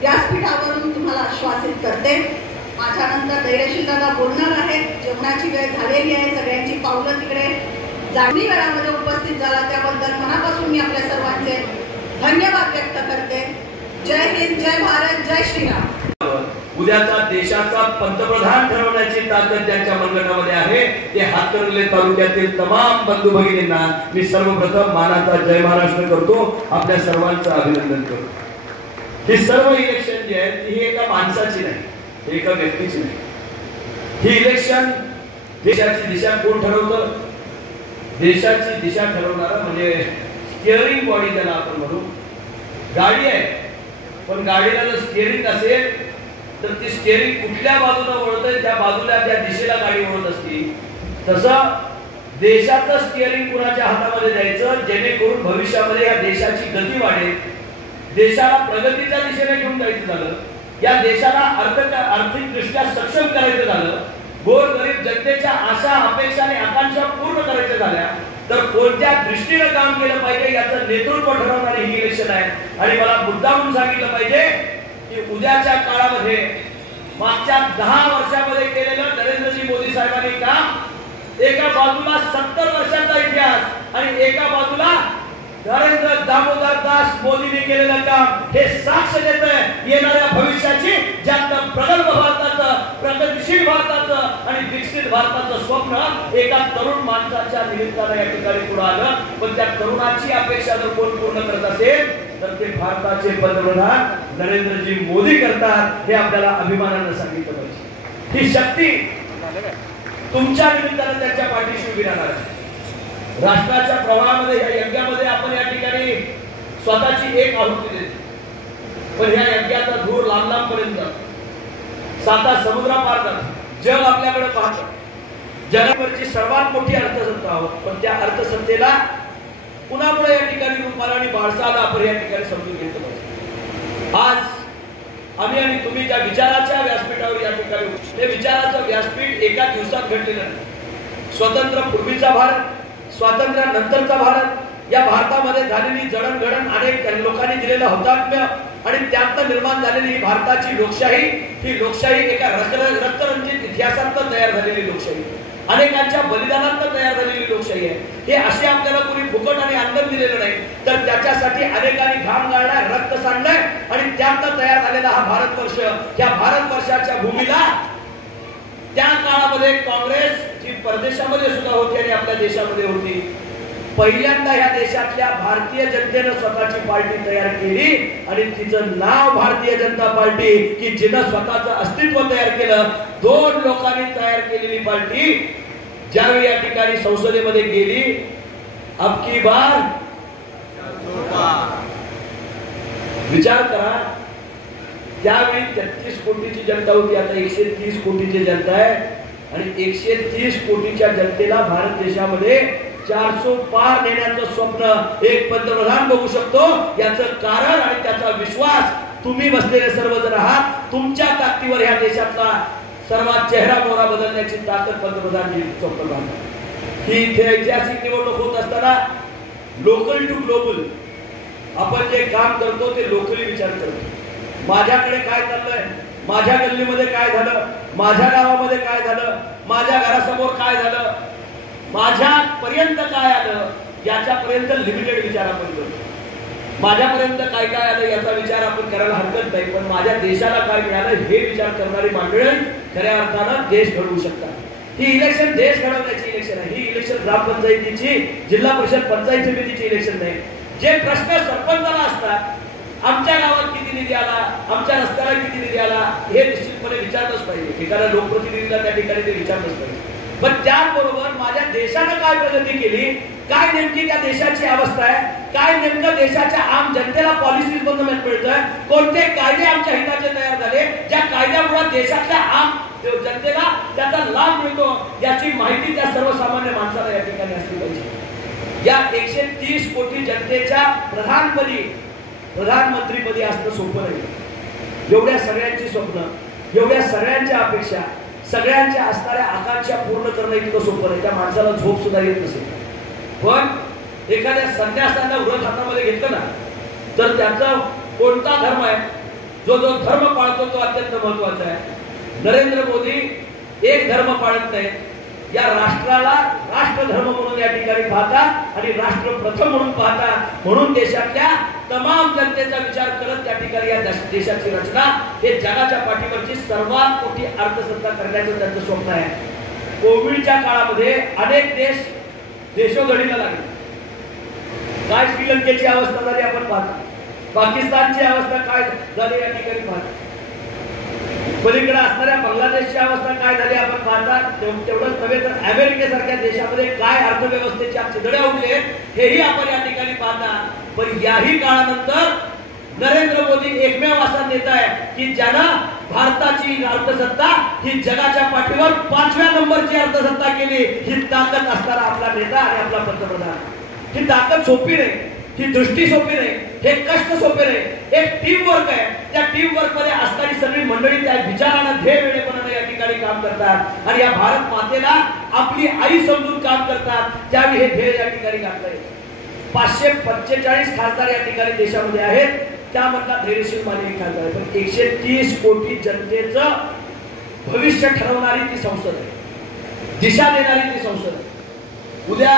व्यासपीठावरून तुम्हाला आश्वासित करते. माझ्यानंतर धैर्यशील दादा बोलणार आहेत. जेवणाची वेळ झालेली आहे, सगळ्यांची पावलं तिकडे जाणवी वेळामध्ये उपस्थित झाला त्याबद्दल मनापासून मी आपल्या सर्वांचे धन्यवाद व्यक्त करते. जय हिंद, जय भारत, जय श्रीराम. उद्याचा देशाचा पंतप्रधान ठरवण्याची ताकद ज्यांच्या मनगटामध्ये आहे ते हातकणंगले तालुक्यातील तमाम बंधू भगिनींना मी सर्वप्रथम मानाचा जय महाराष्ट्र करतो, आपल्या सर्वांचं अभिनंदन करतो। ही सर्व इलेक्शन जी आहेत ही एका माणसाची नाही, एका व्यक्तीची नाही। ही इलेक्शन देशाची दिशा कोण ठरवतं? देशाची दिशा ठरवणारा म्हणजे स्टिअरिंग बॉडी ज्याला आपण म्हणू। गाडी आहे पण गाडीला जर स्टिअरिंग असेल तर ती स्टिअरिंग कुठल्या बाजूला वळतंय त्या बाजूला त्या दिशेला गाडी वळत असती। तसं देशाचं स्टिअरिंग कुणाच्या हातामध्ये द्यायचं जेणेकरून भविष्यामध्ये या देशाची गती वाढेल, देशाला प्रगतीच्या दिशेने घेऊन जायचं झालं, या देशाला आर्थिकदृष्ट्या सक्षम करायचं झालं, गोरगरीब जनतेच्या आशा अपेक्षा आणि आकांक्षा पूर्ण करायच्या झाल्या तर कोणत्या दृष्टीने काम केलं पाहिजे याचं नेतृत्व ठरवणारी ही इलेक्शन आहे। आणि मला मुद्दामून सांगितलं पाहिजे की उद्याच्या काळामध्ये मागच्या 10 वर्षामध्ये केलेलं नरेंद्रजी मोदी साहेबांनी काम, एका बाजूला 70 वर्षाचा इतिहास आणि एका बाजूला नरेंद्र दामोदर दास मोदींनी केलेलं काम हे साक्ष देतंय येणाऱ्या भविष्याची, ज्यात प्रगल्भ भारताचं, प्रगतिशील भारताचं आणि विकसित भारताचं स्वप्न एका तरुण माणसाच्या निमित्तानं या ठिकाणी पुढे आलं। पण त्या तरुणाची अपेक्षा जर कोण पूर्ण करत असेल तर ते भारताचे पंतप्रधान नरेंद्रजी मोदी करतात, हे आपल्याला अभिमानानं सांगितलं पाहिजे। ही शक्ती तुमच्या निमित्तानं त्यांच्या पाठीशी उभी राहणार आहे। राष्ट्राच्या प्रवाहामध्ये या यज्ञामध्ये आपण या ठिकाणी स्वतःची एक आहुती देतो, पण या यज्ञाचा धूर लांब लांब पर्यंत जातो, 7 समुद्रापार जातो, जग आपल्याकडे पाहतं। जगावरची सर्वात मोठी अर्थसत्ता आहोत, पण त्या अर्थसत्तेला कुणामुळे या ठिकाणी रूपाला आणि बाळसाला आपण या ठिकाणी समजून घेतलं पाहिजे। आज आम्ही आणि तुम्ही ज्या विचाराच्या व्यासपीठावर या ठिकाणी, ते विचाराचं व्यासपीठ एका दिवसात घडलेलं नाही। स्वतंत्र पूर्वीचा भारत, स्वातंत्र्यानंतरचा भारत, या भारतामध्ये झालेली जडणघडण, अनेक लोकांनी दिलेलं हौतात्म्य आणि त्यात निर्माण झालेली ही भारताची लोकशाही, ही लोकशाही एका रक्तरंजित इतिहासातून तयार झालेली लोकशाही, अनेकांच्या बलिदानातून तयार झालेली लोकशाही आहे। हे अशी आपल्याला कोणी फुकट आणि आनंद दिलेलं नाही, तर त्याच्यासाठी अनेकांनी घाम गाळलाय, रक्त सांडलंय आणि त्यात तयार झालेला हा भारतवर्ष, या भारतवर्षाच्या भूमीला त्या काळामध्ये काँग्रेस जी परदेशामध्ये सुद्धा होती आणि आपल्या देशामध्ये होती, पहिल्यांदा ह्या देशातल्या भारतीय जनतेनं स्वतःची पार्टी तयार केली आणि तिचं नाव भारतीय जनता पार्टी, की जिनं स्वतःचं अस्तित्व तयार केलं। 2 लोकांनी तयार केलेली पार्टी ज्यावेळी या ठिकाणी संसदेमध्ये गेली, अब की बार विचार करा, त्यावेळी 33 कोटीची जनता होती, आता 130 कोटीची जनता आहे आणि 130 कोटीच्या जनतेला भारत देशामध्ये 400 पार नेण्याचं स्वप्न एक पंतप्रधान बघू शकतो। याचं कारण आणि त्याचा विश्वास तुम्ही बसलेले सर्वजण आहात। तुमच्या ताकदीवर ह्या देशातला सर्वात चेहरा मोहरा बदलण्याची ताकद पंतप्रधान स्वप्न बांधतात। ही इथे ऐतिहासिक निवडणूक होत असताना लोकल टू ग्लोबल आपण जे काम करतो ते लोकली विचार करतो। माझ्याकडे काय चाललंय, माझ्या गल्लीमध्ये काय झालं, माझ्या गावामध्ये काय झालं, माझ्या घरासमोर काय झालं, माझ्या पर्यंत काय आलं, याच्यापर्यंत लिमिटेड विचार आपण करतो। माझ्यापर्यंत काय काय आलं याचा विचार आपण करायला हरकत नाही, पण माझ्या देशाला काय मिळालं हे विचार करणारी मंडळी खऱ्या अर्थानं देश घडवू शकतात। ही इलेक्शन देश घडवण्याची इलेक्शन आहे। ही इलेक्शन ग्रामपंचायतीची, जिल्हा परिषद, पंचायत समितीची इलेक्शन नाही। जे प्रश्न सरपंचाला असतात, आमच्या गावात किती निधी आला, आमच्या रस्त्याला किती निधी आला, हे निश्चितपणे विचारलंच पाहिजे। एखाद्या लोकप्रतिनिधीला त्या ठिकाणी ते विचारलंच पाहिजे। पण त्याचबरोबर माझ्या देशानं काय प्रगती केली, काय नेमकी त्या देशाची अवस्था आहे, काय नेमकं देशाच्या आम जनतेला पॉलिसीज मधून मिळतंय, कोणते कायदे आमच्या हिताचे तयार झाले, ज्या कायद्यामुळे देशातल्या आम जनतेला त्याचा लाभ मिळतो, याची माहिती त्या सर्वसामान्य माणसाला या ठिकाणी असली पाहिजे। या 130 कोटी जनतेच्या प्रधानमंत्रीपदी असणं सोपं नाही। एवढ्या सगळ्यांची स्वप्न, एवढ्या सगळ्यांच्या अपेक्षा, सगळ्यांच्या असणाऱ्या आकांक्षा पूर्ण करणं इतकं सोपं नाही। त्या माणसाला झोप सुद्धा येत नसेल, पण एखाद्या संन्यासाला व्रत हातामध्ये घेतलं ना तर त्याचा कोणता धर्म आहे, जो जो धर्म पाळतो तो अत्यंत महत्वाचा आहे। नरेंद्र मोदी एक धर्म पाळत नाही, या राष्ट्राला राष्ट्रधर्म म्हणून या ठिकाणी पाहतात आणि राष्ट्र प्रथम म्हणून पाहतात, म्हणून देशातल्या तमाम जनतेचा विचार करत त्या ठिकाणी या देशाची रचना हे जगाच्या पाठीवरची सर्वात मोठी अर्थसत्ता करण्याचं त्यांचं स्वप्न आहे. कोविडच्या काळामध्ये अनेक देश देशोधडीला लागले. काय श्रीलंकेची अवस्था झाली आपण पाहतो, पाकिस्तानची अवस्था काय झाली या ठिकाणी पाहतो, पलीकडे असणाऱ्या बांगलादेशची अवस्था काय झाली आपण पाहता. तेवढंच नव्हे तर अमेरिकेसारख्या देशामध्ये काय अर्थव्यवस्थेच्या चिदड्या उडले हेही आपण या ठिकाणी पाहता. पण याही काळानंतर नरेंद्र मोदी एकमेव असा नेता आहे की ज्यानं भारताची अर्थसत्ता ही जगाच्या पाठीवर 5व्या नंबरची अर्थसत्ता केली. ही ताकद असणारा आपला नेता आणि आपला पंतप्रधान. ही ताकद सोपी नाही, ही दृष्टी सोपी नाही, हे कष्ट सोपे नाही. एक टीम वर्क आहे. त्या टीम वर्क मध्ये असणारी सगळी मंडळी त्या विचारानं ध्येय वेळेपणाने या ठिकाणी काम करतात आणि या भारत मातेला आपली आई समजून काम करतात. त्यावेळी हे ध्येय या ठिकाणी गाठलं आहे. 545 खासदार या ठिकाणी देशामध्ये आहेत. त्यामधला धैर्यशील माने एक खासदार आहे. पण 130 कोटी जनतेचं भविष्य ठरवणारी ती संसद आहे, दिशा देणारी ती संसद आहे. उद्या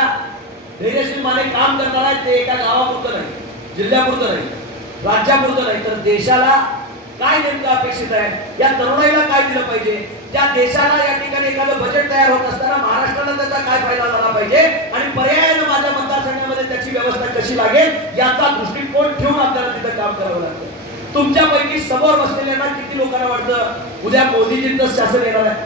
धैर्यशील माने काम करणार आहेत ते एका गावापुरतं नाही, जिल्ह्यापुरतं नाही, राज्यापुरतं नाही, तर देशाला काय नेमकं अपेक्षित आहे, या तरुणाईला काय दिलं पाहिजे, त्या देशाला या ठिकाणी एखादं बजेट तयार होत असताना महाराष्ट्राला त्याचा काय फायदा झाला पाहिजे आणि पर्यायानं माझ्या मतदारसंघामध्ये त्याची व्यवस्था कशी लागेल याचा दृष्टिकोन ठेवून आपल्याला तिथं काम करावं लागतं. तुमच्यापैकी समोर बसलेल्यांना किती लोकांना वाटतं उद्या मोदीजींचं शासन येणार आहे?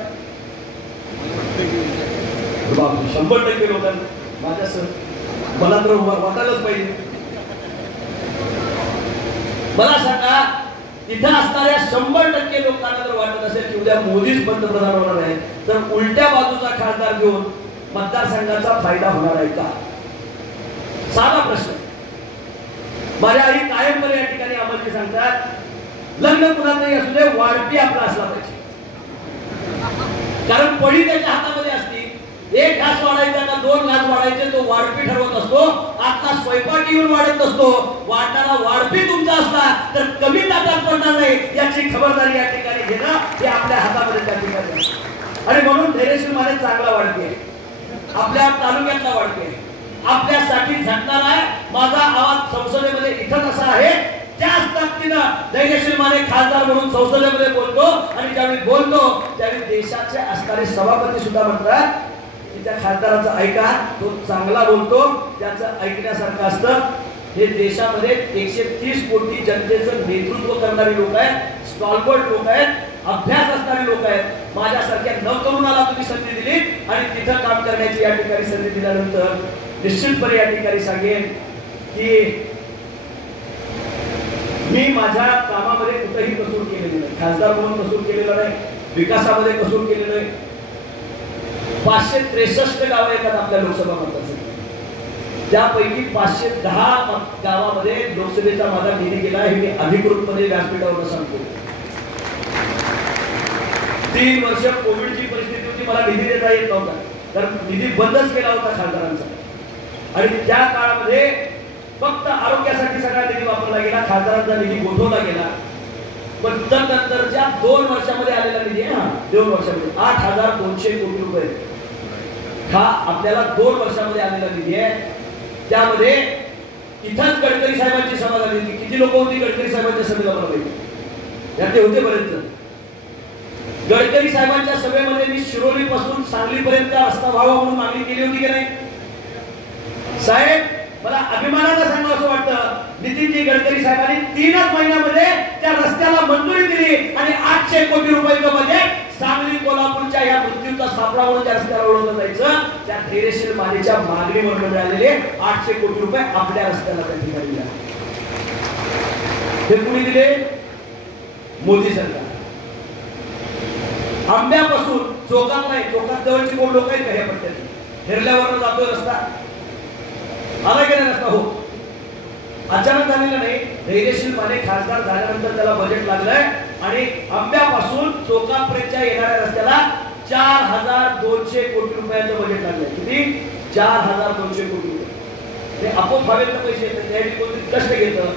100% लोकांना माझ्यासह मला तर वाटायलाच पाहिजे. मला सांगा, इथं असणाऱ्या 100% लोकांना जर वाटत असेल की उद्या मोदीच पंतप्रधान होणार आहे तर उलट्या बाजूचा खासदार घेऊन मतदारसंघाचा फायदा होणार आहे का? साधा प्रश्न. माझ्या आई कायमपणे या ठिकाणी आम्हाला सांगतात, लग्न कुणाचंही असू दे, वाढपी आपला असला पाहिजे. कारण पडी त्याच्या हातामध्ये असती. एक घास वाढायचा का 2 घास वाढायचे तो वाढपी ठरवत असतो. आता स्वयंपाक येऊन वाढत नसतो. वाढणारा वाढपी तुमचा असला तर कमी ताटात पडणार नाही याची खबरदारी या ठिकाणी घेणं हे आपल्या हातामध्ये त्या ठिकाणी. आणि म्हणून धैर्यशील माने चांगला वाढते, आपल्या तालुक्यातला वाढते, आपल्यासाठी झटणार आहे. माझा आवाज संसदेमध्ये इथंच असा आहे, त्याच ताकदीनं धैर्यशील माने खासदार म्हणून संसदेमध्ये बोलतो आणि ज्यावेळी बोलतो त्यावेळी देशाचे असणारे सभापती सुद्धा म्हणतात की त्या खासदाराचं ऐका, तो चांगला बोलतो, त्याचं ऐकण्यासारखं असतं. हे देशामध्ये 130 कोटी जनतेचं नेतृत्व करणारी लोक आहेत, स्टॉलवर्ड लोक आहेत, अभ्यास असणारी लोक आहेत. माझ्यासारख्या नवतरुणाला तुम्ही संधी दिली आणि तिथं काम करण्याची या ठिकाणी संधी दिल्यानंतर निश्चितपणे या ठिकाणी सांगेन की मी माझ्या कामामध्ये कुठेही कसूर केलेली नाही. खासदार म्हणून कसूर केलेला नाही, विकासामध्ये कसूर केलेलं नाही. 563 गावं येतात आपल्या लोकसभा मतदारसंघात. त्यापैकी 510 गावामध्ये लोकसभेचा माझा निधी गेला हे मी अधिकृतपणे व्यासपीठावर सांगतो. 3 वर्ष कोविडची परिस्थिती होती, मला निधी देता येत नव्हता कारण निधी बंदच केला होता खासदारांचा. आणि त्या काळामध्ये फक्त आरोग्यासाठी सगळा निधी वापरला गेला, खासदारांचा निधी गोठवला गेला. पण नंतरच्या 2 वर्षामध्ये आलेला निधी आहे, 2 वर्षामध्ये 8,200 कोटी रुपये हा आपल्याला 2 वर्षामध्ये आलेला निधी आहे. त्यामध्ये इथंच गडकरी साहेबांची सभा झाली होती. किती लोक होती गडकरी साहेबांच्या सभेला? यातले होते बरेच जण. गडकरी साहेबांच्या सभेमध्ये मी शिरोली पासून सांगली पर्यंत रस्ता व्हावा म्हणून मागणी केली होती की नाही? साहेब, मला अभिमानानं सांगावं असं वाटतं, नितीनजी गडकरी साहेबांनी 3च महिन्यामध्ये त्या रस्त्याला मंजुरी दिली आणि 800 कोटी रुपयाचं बजेट सांगली कोल्हापूरच्या या मृत्यूचा सापळा म्हणून त्या रस्त्याला ओळखलं जायचं. त्या धैर्यशील मानेच्या मागणीवर मिळालेले 800 कोटी रुपये आपल्या रस्त्याला त्या ठिकाणी दिले. हे कुणी दिले? मोदी सरकार. आंब्यापासून चोकात नाही, चोकात जवळची कोण लोक आहेत का ह्या पट्ट्याची? हेरल्यावर जातोय रस्ता, आला की नाही रस्ता? हो, अचानक झालेलं नाही. धैर्यशील माने खासदार झाल्यानंतर त्याला बजेट लागलंय आणि आंब्यापासून चोकापर्यंतच्या येणाऱ्या रस्त्याला 4,200 कोटी रुपयाचं बजेट लागलंय. किती? 4,200 कोटी रुपये. हे आपोआप भावेल पैसे येतात, त्यासाठी कोणतरी कष्ट घेतं.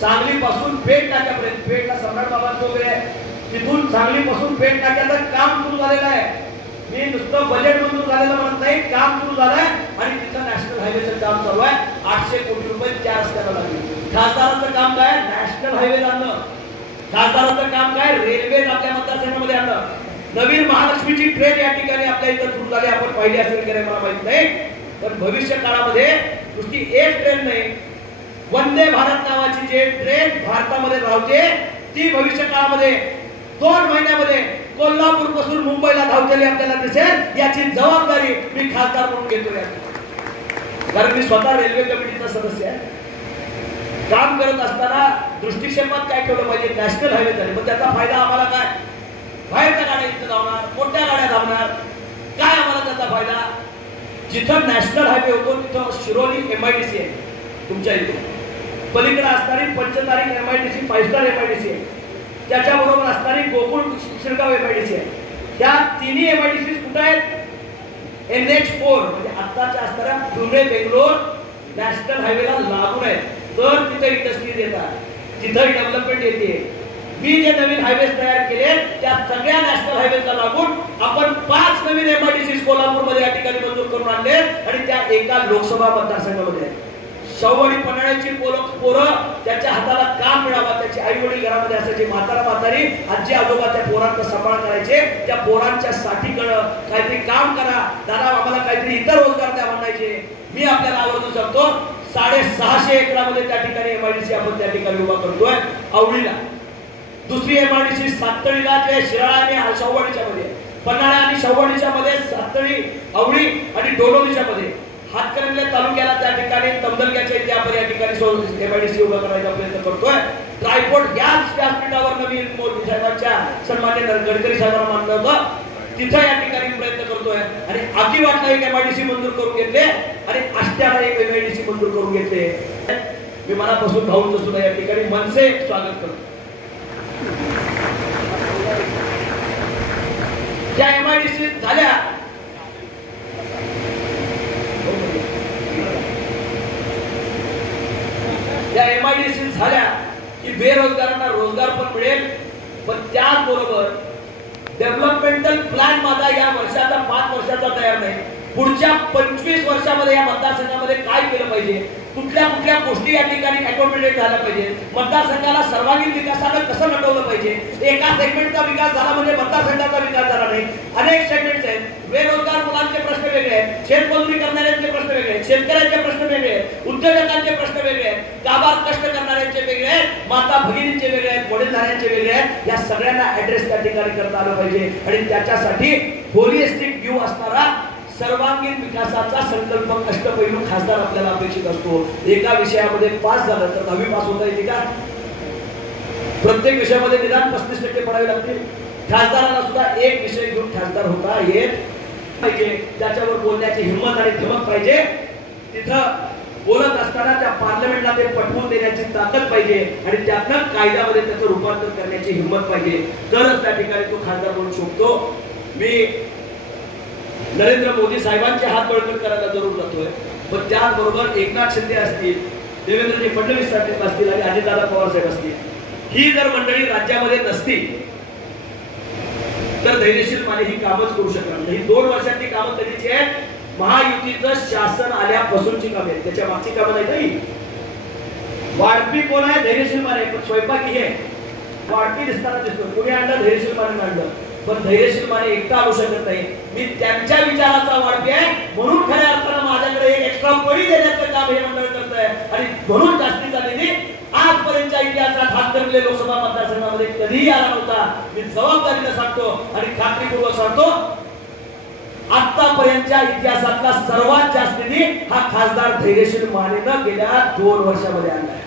सांगली पासून पेठ नाक्यापर्यंत, पेठला सम्राट बाबांचा उभे आहे, तिथून सांगली पासून पेठ नाक्याचं काम सुरू झालेलं आहे. मी नुसतं बजेट मंजूर झालेलं म्हणत नाही, काम सुरू झालंय आणि तिथं नॅशनल हायवेचं काम चालू आहे. 800 कोटी रुपये त्या रस्त्याला लागले. खासदाराचं काम काय? नॅशनल हायवे आणणं. खासदाराचं काम काय? रेल्वे आपल्या मतदारसंघामध्ये आणणं. नवीन महालक्ष्मीची ट्रेन या ठिकाणी आपल्या इथं सुरू झाली, आपण पाहिली असेल की मला माहित नाही, पण भविष्य काळामध्ये नुसती एक ट्रेन नाही, वंदे भारत नावाची जे ट्रेन भारतामध्ये धावते ती भविष्य काळामध्ये 2 महिन्यामध्ये कोल्हापूर पासून मुंबईला धावतेली आपल्याला दिसेल. याची जबाबदारी मी खासदार म्हणून घेतोय, कारण मी स्वतः रेल्वे कमिटीचा सदस्य आहे. काम करत असताना दृष्टिक्षेपात काय ठेवलं पाहिजे? नॅशनल हायवे झाले, पण त्याचा फायदा आम्हाला काय? बाहेरच्या गाड्या इथं धावणार, मोठ्या गाड्या धावणार, काय आम्हाला त्याचा फायदा? जिथं नॅशनल हायवे होतो तिथं शिरोली MIDC आहे तुमच्या इथे, पलीकडे असणारी पंचतारीख MIDC 5 स्टार MIDC आहे, त्याच्याबरोबर असणारी गोकुळ शिरगाव MIDC आहे. त्या तिन्ही MIDC कुठे आहेत? NH4 म्हणजे आत्ताच्या असणाऱ्या पुणे बेंगलोर नॅशनल हायवेला लागून आहेत. तर तिथे इंडस्ट्रीज येतात, तिथं डेव्हलपमेंट येते. मी जे नवीन हायवेज तयार केले त्या सगळ्या नॅशनल हायवेजला लागून आपण 5 नवीन MIDC कोल्हापूरमध्ये या ठिकाणी मंजूर करून आणले आणि त्या एका लोकसभा मतदारसंघामध्ये. शाहूवाडी पन्हाळ्याची पोरं त्याच्या हाताला काम मिळावा, त्याची आई वडील घरामध्ये असायचे, म्हातारी आजी आजोबा त्या पोरांचा सांभाळ करायचे, त्या पोरांच्या साठी काहीतरी काम करा दादा, आम्हाला काहीतरी इतर रोजगार द्या म्हणायचे. मी आपल्याला आवर्जून सांगतो 650 एकरामध्ये त्या ठिकाणी MIDC आपण त्या ठिकाणी उभा करतोय. आवळीला दुसरी MIDC सातळीला, जे शिराळा आणि शाहूवाडीच्या मध्ये, पन्हाळा आणि शाहूवाडीच्या मध्ये सातळी, आवळी आणि डोंबिवलीच्या मध्ये, हातकणंगले तालुक्याला त्या ठिकाणी तमदलग्याच्या इथे आपण या ठिकाणी MIDC उभा करायचा प्रयत्न करतोय. ट्रायपोर्ट गॅस व्यासपीठावर नवीन मोदी साहेबांच्या सन्मान्य गडकरी साहेबांना मानलं होतं, तिथं या ठिकाणी प्रयत्न करतोय. आणि आकिवाटला एक MIDC मंजूर करून घेतले आणि आष्ट्याला एक MIDC मंजूर करून घेतले. मी मनापासून भाऊंचं सुद्धा या ठिकाणी मनसे स्वागत करतो. ज्या MIDC झाल्या त्या MIDC झाल्या की बेरोजगारांना रोजगार पण मिळेल, पण त्याचबरोबर डेव्हलपमेंटल प्लॅन माझा या वर्षाचा 5 वर्षाचा तयार नाही, पुढच्या 25 वर्षामध्ये या मतदारसंघामध्ये काय केलं पाहिजे, कुठल्या गोष्टी या ठिकाणी अकोमोडेट झाल्या पाहिजे, मतदारसंघाला सर्वांगीण विकासाला कसं नटवलं पाहिजे. एका सेगमेंटचा विकास झाला म्हणजे मतदारसंघाचा विकास झाला नाही. अनेक सेगमेंट्स आहेत, बेरोजगार मुलांचे प्रश्न वेगळे आहेत, शेतमजुरी करणाऱ्यांचे प्रश्न वेगळे आहेत, शेतकऱ्यांचे प्रश्न वेगळे आहेत, उद्योजकांचे प्रश्न वेगळे आहेत, गावात कष्ट करणाऱ्यांचे वेगळे आहेत, माता भगिनींचे वेगळे आहेत, वडीलधाऱ्यांचे वेगळे आहेत. या सगळ्यांना ऍड्रेस त्या ठिकाणी करता आलं पाहिजे आणि त्याच्यासाठी होलिस्टिक व्ह्यू असणारा सर्वांगीण विकासाचा संकल्प अष्टपैलू खासदार आपल्याला अपेक्षित असतो. एका विषयामध्ये पास झालं तर 10वी पास होता येते का? प्रत्येक विषयामध्ये निदान 35% पडावे लागतील. खासदारांना सुद्धा एक विषय घेऊन खासदार होता येत पाहिजे, त्याच्यावर बोलण्याची हिंमत आणि धमक पाहिजे. तिथं बोलत असताना त्या पार्लमेंटला ते पटवून देण्याची ताकद पाहिजे आणि त्यातनं कायद्यामध्ये त्याचं रूपांतर करण्याची हिंमत पाहिजे, तरच त्या ठिकाणी तो खासदार म्हणून शोभतो. मी नरेंद्र मोदी साहेबांचे हात बळकट करायला जरूर जातोय, पण त्याचबरोबर एकनाथ शिंदे असतील, देवेंद्रजी फडणवीस साहेब असतील आणि अजितदादा पवार साहेब असतील, ही जर मंडळी राज्यामध्ये नसती तर धैर्यशील माने ही कामच करू शकणार नाही. 2 वर्षांची कामं कधीची आहेत? महायुतीचं शासन आल्यापासूनची कामे आहेत, त्याच्या मागची कामं नाही. काही वाढपी कोण आहे? धैर्यशील माने. पण स्वयंपाकी आहे, वाढपी दिसताना दिसतो. कुणी आणलं? धैर्यशील माने आणलं. पण धैर्यशील माने एकटा आणू शकत नाही. मी त्यांच्या विचाराचा वाढपी आहे म्हणून खऱ्या अर्थानं माझ्याकडे एक एक्स्ट्रा पडी देण्याचं काम हे मंडळ करत आहे आणि म्हणून जास्तीचा निधी आजपर्यंतच्या इतिहासात हातकणंगले लोकसभा मतदारसंघामध्ये कधीही आला नव्हता. मी जबाबदारीने सांगतो आणि खात्रीपूर्वक सांगतो, आतापर्यंतच्या इतिहासातला सर्वात जास्त निधी हा खासदार धैर्यशील मानेनं गेल्या 2 वर्षामध्ये आणलाय.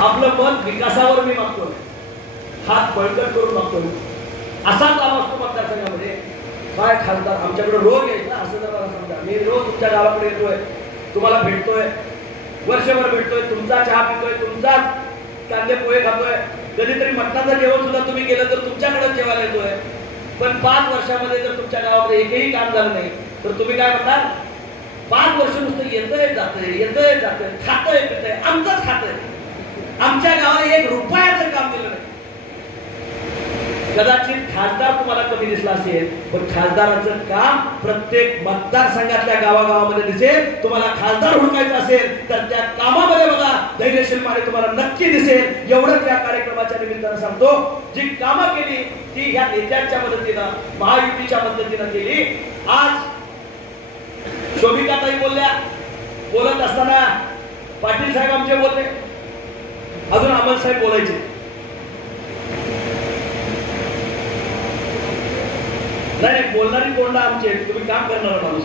आपलं मत विकासावर मी मागतोय, हात बळकट करून मागतोय. असा काम असतो मतदारसंघामध्ये. काय खासदार आमच्याकडे रोज यायचा असं जर मला समजा, मी रोज तुमच्या गावाकडे येतोय, तुम्हाला भेटतोय, वर्षभर भेटतोय, तुमचा चहा पितोय, तुमचा कांदे पोहे खातोय, कधीतरी मटणाचं जेवण सुद्धा तुम्ही केलं तर तुमच्याकडे जेवायला येतोय. पण 5 वर्षामध्ये जर तुमच्या गावामध्ये एकही काम झालं नाही तर तुम्ही काय म्हणणार? 5 वर्ष नुसतं येतंय जातंय खातंय पितंय, आमचंच खातंय, आमच्या गावाला 1 रुपयाचं काम दिलं नाही. कदाचित खासदार तुम्हाला कमी दिसला असेल, पण खासदाराचं काम प्रत्येक मतदारसंघातल्या गावागावामध्ये दिसेल. तुम्हाला खासदार हुडकायचा असेल तर त्या कामामध्ये बघा धैर्यशील माने तुम्हाला नक्की दिसेल. एवढंच या कार्यक्रमाच्या निमित्तानं सांगतो. जी कामं केली ती या नेत्यांच्या मदतीनं, महायुतीच्या मदतीनं केली. आज शोभिकाताई बोलल्या, बोलत असताना पाटील साहेब आमचे बोलले, अजून अमल साहेब बोलायचे. नाही बोलणारी कोणला आमचे, तुम्ही काम करणार माणूस,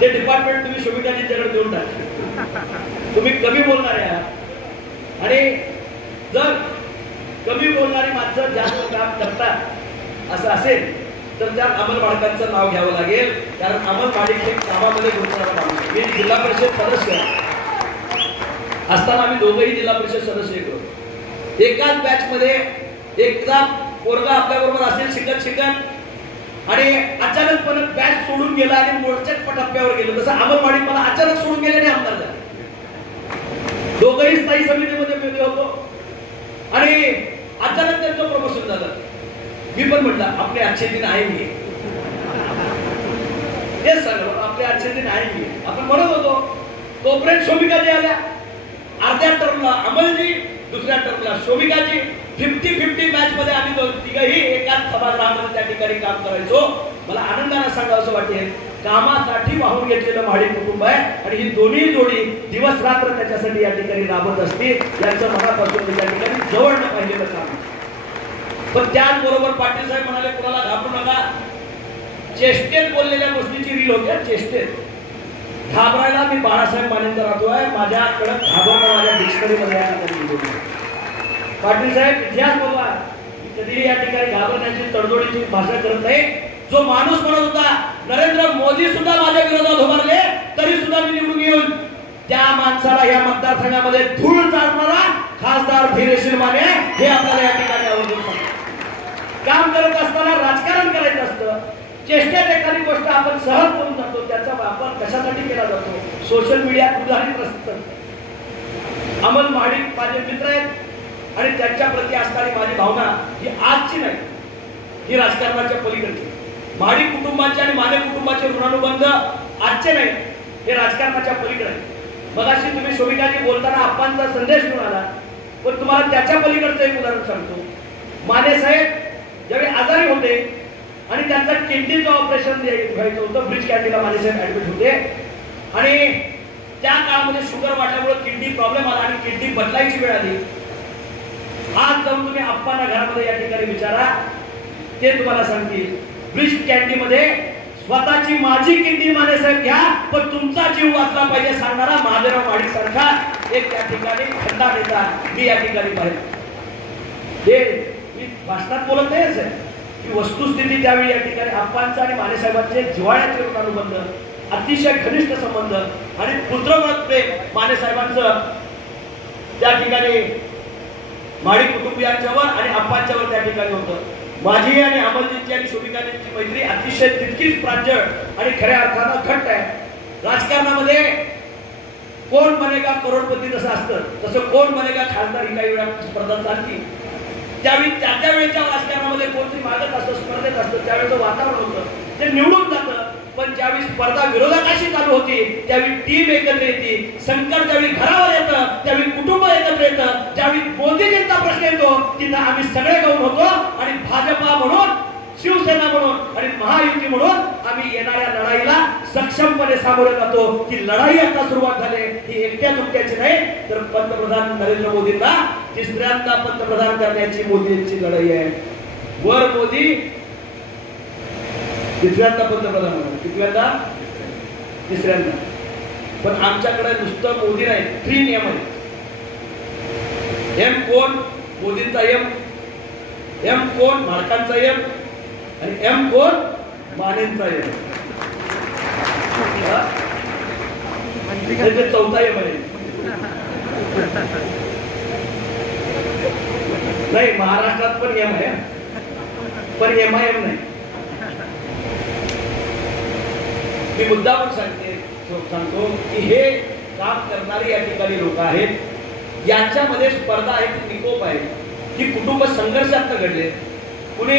ते डिपार्टमेंट तुम्ही शोभिकाजींच्याकडे देऊन टाका. तुम्ही कमी बोलणारे आहात आणि जर कमी बोलणारी माणसं जास्त काम करतात असं असेल तर त्यात अमल माडकांचं नाव घ्यावं लागेल. कारण अमल माडिक हे कामामध्ये गुंतणारा माणूस. मी जिल्हा परिषद सदस्य असताना आम्ही दोघंही जिल्हा परिषद सदस्य होतो. एकाच बॅच मध्ये एकदा पोरगा आपल्या बरोबर असेल शिकत आणि अचानकपणे बॅच सोडून गेला आणि मोर्चाच्या टप्प्यावर गेलो. तसं अमल माडिक मला अचानक सोडून गेल्याने आमदार झाले. दोघंही स्थायी समितीमध्ये मिळले होतो आणि अचानक त्यांचं प्रमोशन झालं. मी पण म्हटलं आपले अच्छे दिन आएंगे, तेच सांगलो आपले अच्छे दिन आएंगे आपण म्हणत होतो. तोपर्यंत शोभिकाजी आल्या. अर्ध्या टर्मला अमलजी, दुसऱ्या टर्मला शोभिकाजी. 50-50 मॅच मध्ये आम्ही तिघही एकाच सभागृहामध्ये त्या ठिकाणी काम करायचो. मला आनंदाने सांगावं असं वाटेल, कामासाठी वाहून घेतलेलं महाडिक कुटुंब आहे आणि ही दोन्ही जोडी दिवस रात्र त्याच्यासाठी या ठिकाणी राबत असते. यांचं मनापासून त्या ठिकाणी जवळनं पाहिलेलं काम. पण त्याचबरोबर पाटील साहेब म्हणाले कुणाला घाबरू नका. चेष्टेत बोललेल्या गोष्टीची रील होत्या. चेष्टेत घाबरायला मी बाळासाहेब मानेंचा राहतोय. माझ्याकडे घाबरणं माझ्या डिक्शनरीमध्ये या ठिकाणी. पाटील साहेब इतिहास बघा, कधीही या ठिकाणी घाबरण्याची तडजोडीची भाषा करत नाही. जो माणूस म्हणत होता नरेंद्र मोदी सुद्धा माझ्या विरोधात उभारले तरी सुद्धा मी निवडून येऊन, त्या माणसाला या मतदारसंघामध्ये धूळ चालणारा खासदार धैर्यशील माने हे आपल्याला या ठिकाणी आवडून सांगतात. काम करत असताना राजकारण करायचं असतं. चेष्टेत एखादी गोष्ट आपण सहज बोलून जातो, त्याचा वापर कशासाठी केला जातो. सोशल मीडियात उदाहरण असतं. अमल माडिक माझे मित्र आहेत आणि त्यांच्या प्रती असणारी माझी भावना ही आजची नाही, ही राजकारणाच्या पलीकडची. माडिक कुटुंबाचे आणि माने कुटुंबाचे ऋणानुबंध आजचे नाही, हे राजकारणाच्या पलीकडे. मगाशी तुम्ही शोभिकाजी बोलताना आप्पांचा संदेश घेऊन आला, पण तुम्हाला त्याच्या पलीकडचं एक उदाहरण सांगतो. माने साहेब ज्यावेळी आजारी होते आणि त्यांचं किडनीचं ऑपरेशन घ्यायचं होतं, ब्रिज कॅन्टीला माने साहेब ऍडमिट होते आणि त्या काळामध्ये शुगर वाढल्यामुळे किडनी प्रॉब्लेम आला आणि किडनी बदलायची वेळ आली. आज जाऊन तुम्ही आप्पांना घरामध्ये या ठिकाणी विचारा, ते तुम्हाला सांगतील ब्रिज कॅन्टीमध्ये स्वतःची माझी किडनी माने साहेब घ्या पण तुमचा जीव वाचला पाहिजे सांगणारा महादेवराव माडिक सारखा एक त्या ठिकाणी खंडा नेता मी या ठिकाणी पाहिजे. हे मी भाषणात बोलत नाही असं की वस्तुस्थिती त्यावेळी या ठिकाणी आप्पांचा आणि माने साहेबांचे जिव्हाळ्याचे ऋणानुबंध, अतिशय घनिष्ठ संबंध आणि पुत्रव्रत प्रेम माने साहेबांचं त्या ठिकाणी माडिक कुटुंबियांच्यावर आणि आप्पांच्यावर त्या ठिकाणी होतं. माझी आणि अमलजींची आणि शोभिकाजींची मैत्री अतिशय तितकीच प्रांजळ आणि खऱ्या अर्थानं घट्ट आहे. राजकारणामध्ये कोण बनेगा करोडपती जसं असतं तसं कोण बनेगा खासदार ही काही वेळा स्पर्धा चालती. त्यावेळी त्या वेळेच्या राजकारणामध्ये कोणतरी मागत असतं, स्पर्धेत असतं, त्यावेळेचं वातावरण होतं, ते निवडून जातं. पण ज्यावेळी स्पर्धा विरोधाशी चालू होती त्यावेळी टीम एकत्र येते. संकट ज्यावेळी घरावर येतं त्यावेळी कुटुंब एकत्र येतं. ज्यावेळी मोदीजींचा प्रश्न येतो तिथं आम्ही सगळे गाऊन होतो आणि भाजपा म्हणून, शिवसेना म्हणून आणि महायुती म्हणून आम्ही येणाऱ्या लढाईला सक्षमपणे सामोरे जातो. ही लढाई आता सुरुवात झाली, ही एकट्या दुकट्याची नाही तर पंतप्रधान नरेंद्र मोदींना तिसऱ्यांदा पंतप्रधान करण्याची मोदींची लढाई आहे. वर मोदी तिसऱ्यांदा पंतप्रधान होणार, कितव्यांदा? तिसऱ्यांदा. पण आमच्याकडे नुसतं मोदी नाही, 3 नियम आहेत. एम कोण? मोदींचा एम. एम कोण? माडकांचा एम. आणि एम कोण? मानेंचा एम. चौथा एम आहे. नाही महाराष्ट्रात पण एम आहे पण MIM नाही. मी मुद्दा पण सांगतो की हे काम करणारे या ठिकाणी लोक आहेत, यांच्यामध्ये स्पर्धा आहे, निकोप आहे, की कुटुंब संघर्षात घडले. कुणी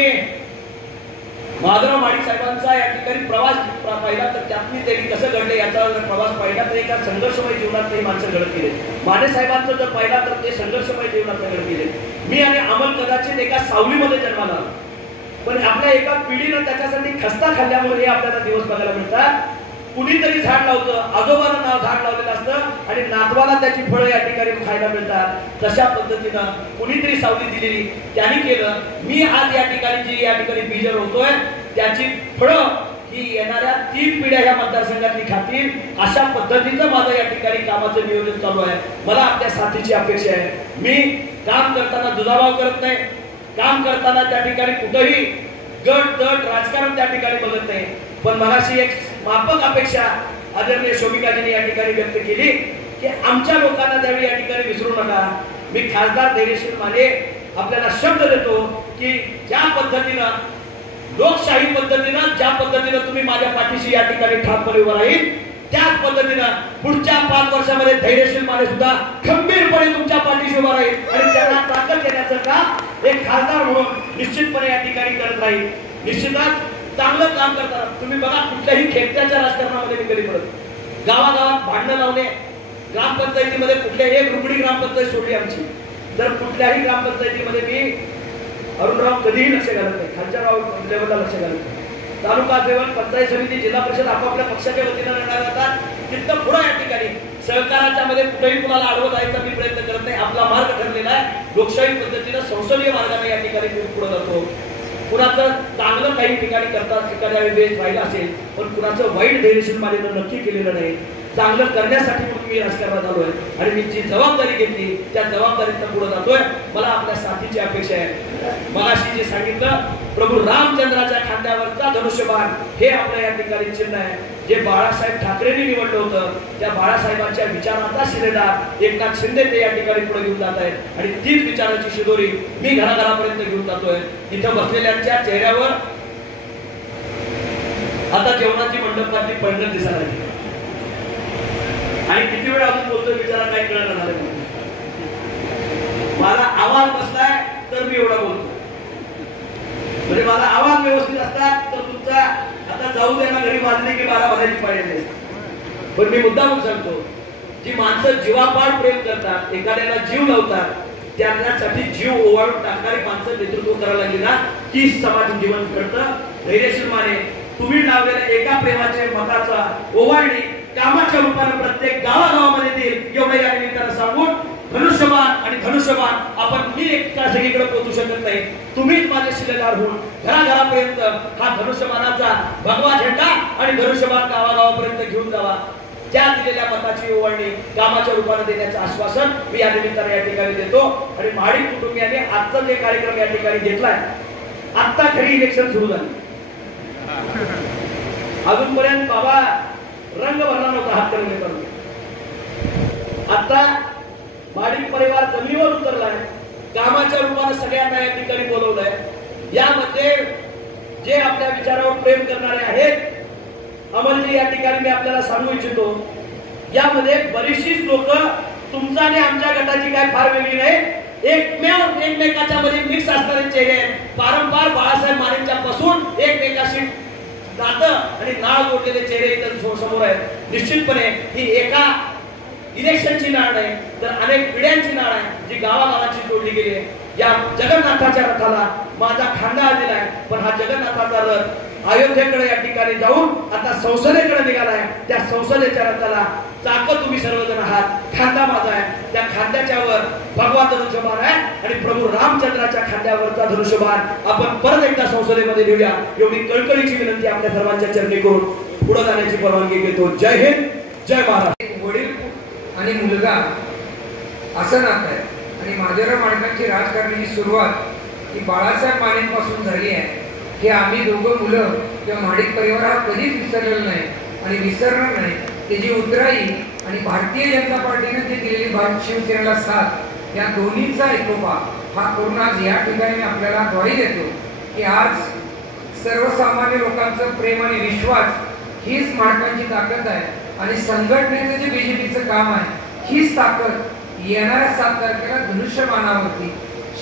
माधवराव माडिक साहेबांचा या ठिकाणी प्रवास पाहिला तर त्यातनी त्यांनी कसं घडले याचा जर प्रवास पाहिला तर एका संघर्षमय जीवनात काही माणसं घडत गेले. माने साहेबांचं जर पाहिला तर ते संघर्षमय जीवनात घडत गेले. मी आणि अमल कदाचित एका सावलीमध्ये जन्माला आलो, पण आपल्या एका पिढीनं त्याच्यासाठी खस्ता खाल्ल्यामुळे हे आपल्याला दिवस बघायला मिळतात. कुणीतरी झाड लावतं, आजोबानं नाव झाड लावलेलं असतं आणि नातवाला त्याची फळं या ठिकाणी खायला मिळतात. तशा पद्धतीनं कुणीतरी सावली दिलेली त्यांनी केलं. मी आज या ठिकाणी जी या ठिकाणी बीज रोवतोय त्याची फळं ही येणाऱ्या 3 पिढ्या या मतदारसंघातली खातील अशा पद्धतीचं माझं या ठिकाणी कामाचं नियोजन चालू आहे. मला आपल्या साथीची अपेक्षा आहे. मी काम करताना दुजाभाव करत नाही, काम करताना त्या ठिकाणी कुठेही गट तट राजकारण त्या ठिकाणी बघत नाही. पण मगाशी एक माफक अपेक्षा आदरणीय शोभिकाजींनी या ठिकाणी व्यक्त केली की आमच्या लोकांना त्यावेळी या ठिकाणी विसरू नका. मी खासदार धैर्यशील माने आपल्याला शब्द देतो की ज्या पद्धतीनं लोकशाही पद्धतीनं ज्या पद्धतीनं तुम्ही माझ्या पाठीशी या ठिकाणी ठामपणे उभा राहील त्याच पद्धतीनं पुढच्या 5 वर्षामध्ये धैर्यशील माने सुद्धा खंबीरपणे तुमच्या पाठीशी उभा राहील आणि त्यांना ताकद देण्याचं काम एक खासदार म्हणून निश्चितपणे या ठिकाणी करत राहील. निश्चितच चांगलं काम करताना तुम्ही बघा कुठल्याही खेळत्याच्या राजकारणामध्ये मी कधी पडत गावागावात भांडणं लावणे, ग्रामपंचायतीमध्ये कुठल्याही एक रुगडी ग्रामपंचायत सोडली आमची तर कुठल्याही ग्रामपंचायतीमध्ये मी अरुणराव कधीही लक्ष घालत नाही, खालच्या राव लेवलला लक्ष घालत नाही. तालुका लेवल, पंचायत समिती, जिल्हा परिषद आपापल्या पक्षाच्या वतीनं लढणार जातात. तिथं पुढे या ठिकाणी सहकाराच्या मध्ये कुठेही कुणाला अडवत जायचा मी प्रयत्न करत नाही. आपला मार्ग ठरलेला आहे. लोकशाही पद्धतीनं संसदीय मार्गाने या ठिकाणी पुढे जातो. कुणाचं चांगलं काही ठिकाणी करतात एखाद्या वेळेस राहिलं असेल पण कुणाचं वाईट धैर्यशील मानेनं नक्की केलेलं नाही. चांगलं करण्यासाठी म्हणून मी राजकारणात आलोय आणि मी जी जबाबदारी घेतली त्या जबाबदारीतनं पुढे जातोय. मला आपल्या साथीची अपेक्षा आहे. मगाशी जे सांगितलं प्रभू रामचंद्राच्या खांद्यावरचा धनुष्यबाण हे आपल्या या ठिकाणी चिन्ह आहे. जे बाळासाहेब ठाकरेंनी निवडलं होतं त्या बाळासाहेबांच्या विचारांचा शिलेदार एकनाथ शिंदे ते या ठिकाणी पुढे घेऊन जात आहेत आणि तीच विचाराची शिदोरी मी घराघरापर्यंत घेऊन जातोय. इथं बसलेल्यांच्या चेहऱ्यावर आता जेवणाची मंडपातली पंगत दिसायला लागली आणि किती वेळ अजून बोलतोय विचारा काय कळलं झालं. मला आवाज बसलाय तर मी एवढा बोलतो, म्हणजे माझा आवाज व्यवस्थित असतात तर तुमचा आता जाऊ द्या ना घरी वाजले की 12 वाजायची पाळी नाही. पण मी मुद्दाम सांगतो जी माणसं जीवापाड प्रेम करतात, एखाद्याला जीव लावतात, त्यांच्यासाठी जीव ओवाळून टाकणारी माणसं नेतृत्व करायला लागली ना की समाज जीवन करतं. धैर्यशील माने तुम्ही लावलेल्या एका प्रेमाच्या मताचा ओवाळणी कामाच्या रूपाने प्रत्येक गावागावामध्ये देईल एवढं या निमित्तानं सांगून धनुष्यबाण आणि धनुष्यबाण आपण मी एका सगळीकडे पोहोचू शकत नाही. तुम्हीच माझे शिलेदार होऊन घराघरापर्यंत हा धनुष्यबाणाचा भगवा झेंडा आणि धनुष्यबाण गावागावापर्यंत घेऊन जावा. त्या दिलेल्या मताची ओवाळणी कामाच्या रूपाने देण्याचं आश्वासन मी या निमित्ताने या ठिकाणी देतो. आणि माडिक कुटुंबियांनी आजचा जे कार्यक्रम या ठिकाणी घेतलाय, आता खरी इलेक्शन सुरू झाली, अजूनपर्यंत बाबा रंग भरला नव्हता हातकणंगले करून. आता माडिक परिवार जमिनीवर उतरलाय, कामाच्या रूपाने सगळ्यांना या ठिकाणी बोलवलंय. यामध्ये जे आपल्या विचारावर प्रेम करणारे आहेत अमलजी या ठिकाणी मी आपल्याला सांगू इच्छितो, यामध्ये बरीचशीच लोक तुमचा आणि आमच्या गटाची काय फार वेगळी नाही, एकमेकाच्या मध्ये मिक्स असणारे चेहरे आहेत. पारंपार बाळासाहेब मानेच्या पासून एकमेकाशी नातं आणि नाळ जोडलेले चेहरे इथं समोर आहेत. निश्चितपणे ही एका इलेक्शनची नाळ नाही तर अनेक पिढ्यांची नाळ आहे जी गावागावाची जोडली गेली आहे. या जगन्नाथाच्या रथाला माझा खांदा दिलाय, पण हा जगन्नाथाचा रथ अयोध्येकडे या ठिकाणी जाऊन आता संसदेकडे निघालाय. त्या संसदेच्या रथाला चाकं तुम्ही सर्वजण आहात, खांदा माझा आहे. त्या खांद्याच्यावर भगवा धनुष्यबाण आहे आणि प्रभू रामचंद्राच्या खांद्यावरचा धनुष्यबाण आपण परत एकदा संसदेमध्ये लिहूया एवढी कळकळीची विनंती आपल्या सर्वांच्या चरणी करून पुढे जाण्याची परवानगी घेतो. जय हिंद, जय महाराष्ट्र. वडील आणि मुलगा असं नातं आहे आणि माधवराव माडकांची राजकारणाची सुरुवात ही बाळासाहेब मानेंपासून झाली आहे. हे आम्ही दोघं मुलं किंवा माडिक परिवार हा कधीच विसरलेला नाही आणि विसरणार नाही. त्याची उतराई आणि भारतीय जनता पार्टीने जी दिलेली भारत शिवसेनेला साथ या दोन्हीचा एकोपा हा करून आज या ठिकाणी आपल्याला ग्वाही देतो की आज सर्वसामान्य लोकांचं प्रेम आणि विश्वास हीच माडकांची ताकद आहे आणि संघटनेचं जे बीजेपीचं काम आहे हीच ताकद येणाऱ्या 7 तारखेला धनुष्यबाणावरती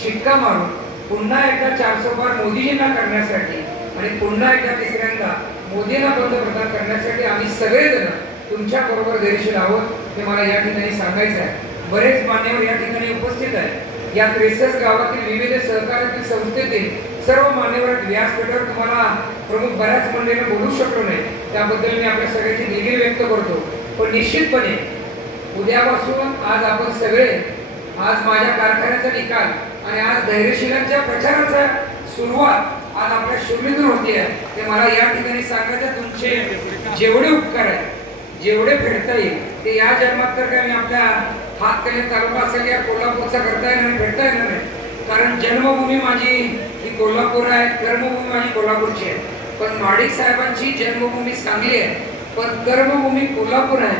शिक्का मारून पुन्हा एकदा 400 पार मोदीजींना करण्यासाठी आणि पुन्हा एकदा तिसऱ्यांदा मोदींना पंतप्रधान करण्यासाठी आम्ही सगळेजण तुमच्या बरोबर धैर्यशील आहोत हे मला या ठिकाणी सांगायचं आहे. बरेच मान्यवर या ठिकाणी उपस्थित आहेत. या 63 गावातील विविध सहकार्यातील संस्थेतील सर्व मान्यवर व्यासपीठावर तुम्हाला प्रमुख बऱ्याच मंडळींना बोलू शकलो नाही, त्याबद्दल मी आपल्या सगळ्यांची दिलगिरी व्यक्त करतो. पण निश्चितपणे उद्यापासून आज आपण सगळे, आज माझ्या कारखान्याचा निकाल आणि आज धैर्यशीलांच्या प्रचाराचा सुरुवात आज आपल्या शिवलीतून होते ते मला या ठिकाणी सांगायचं. तुमचे जेवढे उपकार आहेत, जेवढे फेडता येईल ते या जन्मात तर काय मी आपल्या हातकणी तालुका असेल या कोल्हापूरचा करता येणार, फेडता येणार नाही. कारण जन्मभूमी माझी ही कोल्हापूर आहे, कर्मभूमी माझी कोल्हापूरची आहे. पण माडिक साहेबांची जन्मभूमी सांगली आहे, पण कर्मभूमी कोल्हापूर आहे.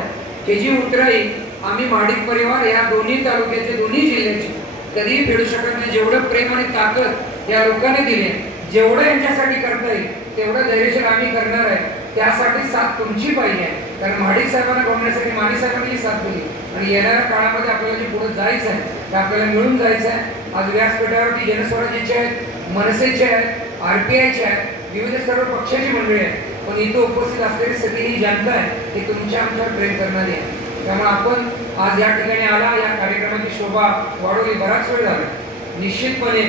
हे जी उतराई आम्ही माडिक परिवार या दोन्ही तालुक्याचे, दोन्ही जिल्ह्याची कधीही फेडू शकत नाही. जेवढं प्रेम आणि ताकद या लोकांनी दिले, जेवढं यांच्यासाठी करता येईल तेवढं धैर्यशील आम्ही करणार आहे. त्यासाठी साथ तुमची पाहिजे आहे. कारण माडिक साहेबांना घडवण्यासाठी माडिक साहेबांनी साथ दिली आणि येणाऱ्या काळामध्ये आपल्याला जे पुढे जायचं आहे ते आपल्याला मिळून जायचं आहे. आज व्यासपीठावरती जनस्वराज्याचे आहेत, मनसेचे आहेत, RPIचे आहेत, विविध सर्व पक्षाची मंडळी आहेत. पण इथं उपस्थित असलेली सगळी ही जनता आहे ती तुमच्या आमच्यावर प्रेम करणारी आहे. त्यामुळे आपण आज या ठिकाणी आला, या कार्यक्रमाची शोभा वाढवली. बराच वेळ झाला. निश्चितपणे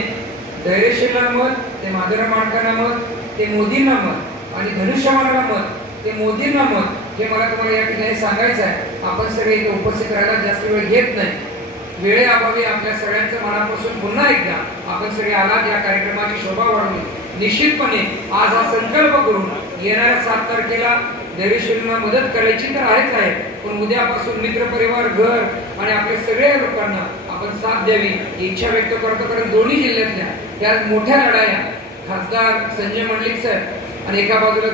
धैर्यशीलला मत, ते माधवराव माडकांना मत, ते मोदींना मत आणि धनुष्यबाणाला मत, ते मोदींना मत, हे मला तुम्हाला या ठिकाणी सांगायचं आहे. आपण सगळे इथे उपस्थित राहायला जास्त वेळ घेत नाही. वेळेअभावी आपल्या सगळ्यांचं मनापासून पुन्हा एकदा आपण सगळे आलात, या कार्यक्रमाची शोभा वाढवली. निश्चितपणे आज हा संकल्प करून येणाऱ्या 7 तारखेला धैर्यशीलांना मदत करायची तर आहेच आहे, पण उद्यापासून मित्रपरिवार, घर आणि आपल्या सगळ्या लोकांना आपण साथ द्यावी ही इच्छा व्यक्त करतो. कारण दोन्ही जिल्ह्यातल्या या मोठ्या लढाया खासदार संजय मंडलिक सर आणि एका बाजूला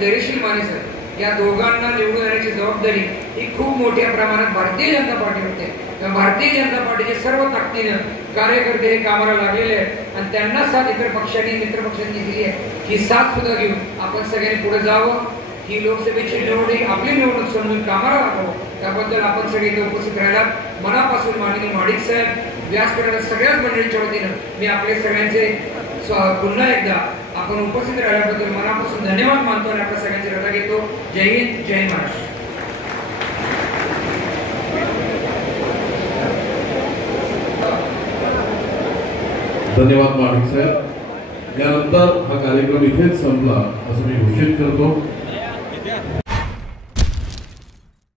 धैर्यशील माने सर, या दोघांना निवडून येण्याची जबाबदारी ही खूप मोठ्या प्रमाणात भारतीय जनता पार्टीवर होते. त्या भारतीय जनता पार्टीचे सर्व ताकदीने कार्यकर्ते हे कामाला लागलेले आहेत आणि त्यांना साथ इतर पक्षांनी, मित्र पक्षांनी दिली आहे. ही साथ सुद्धा घेऊन आपण सगळ्यांनी पुढे जावं. ही लोकसभेची निवडणूक आपली निवडणूक समजून कामाला लागावं, त्याबद्दल आपण सगळे इथे उपस्थित राहिला. मनापासून माननीय माडिक साहेब, व्यासपीठाच्या सगळ्याच मंडळीच्या वतीनं मी आपले सगळ्यांचे पुन्हा एकदा आपण उपस्थित राहिल्याबद्दल मनापासून धन्यवाद मानतो आणि आपल्या सगळ्यांची रजा घेतो. जय हिंद, जय महाराष्ट्र. धन्यवाद माडिक साहेब. यानंतर हा कार्यक्रम इथेच संपला असं मी घोषित करतो.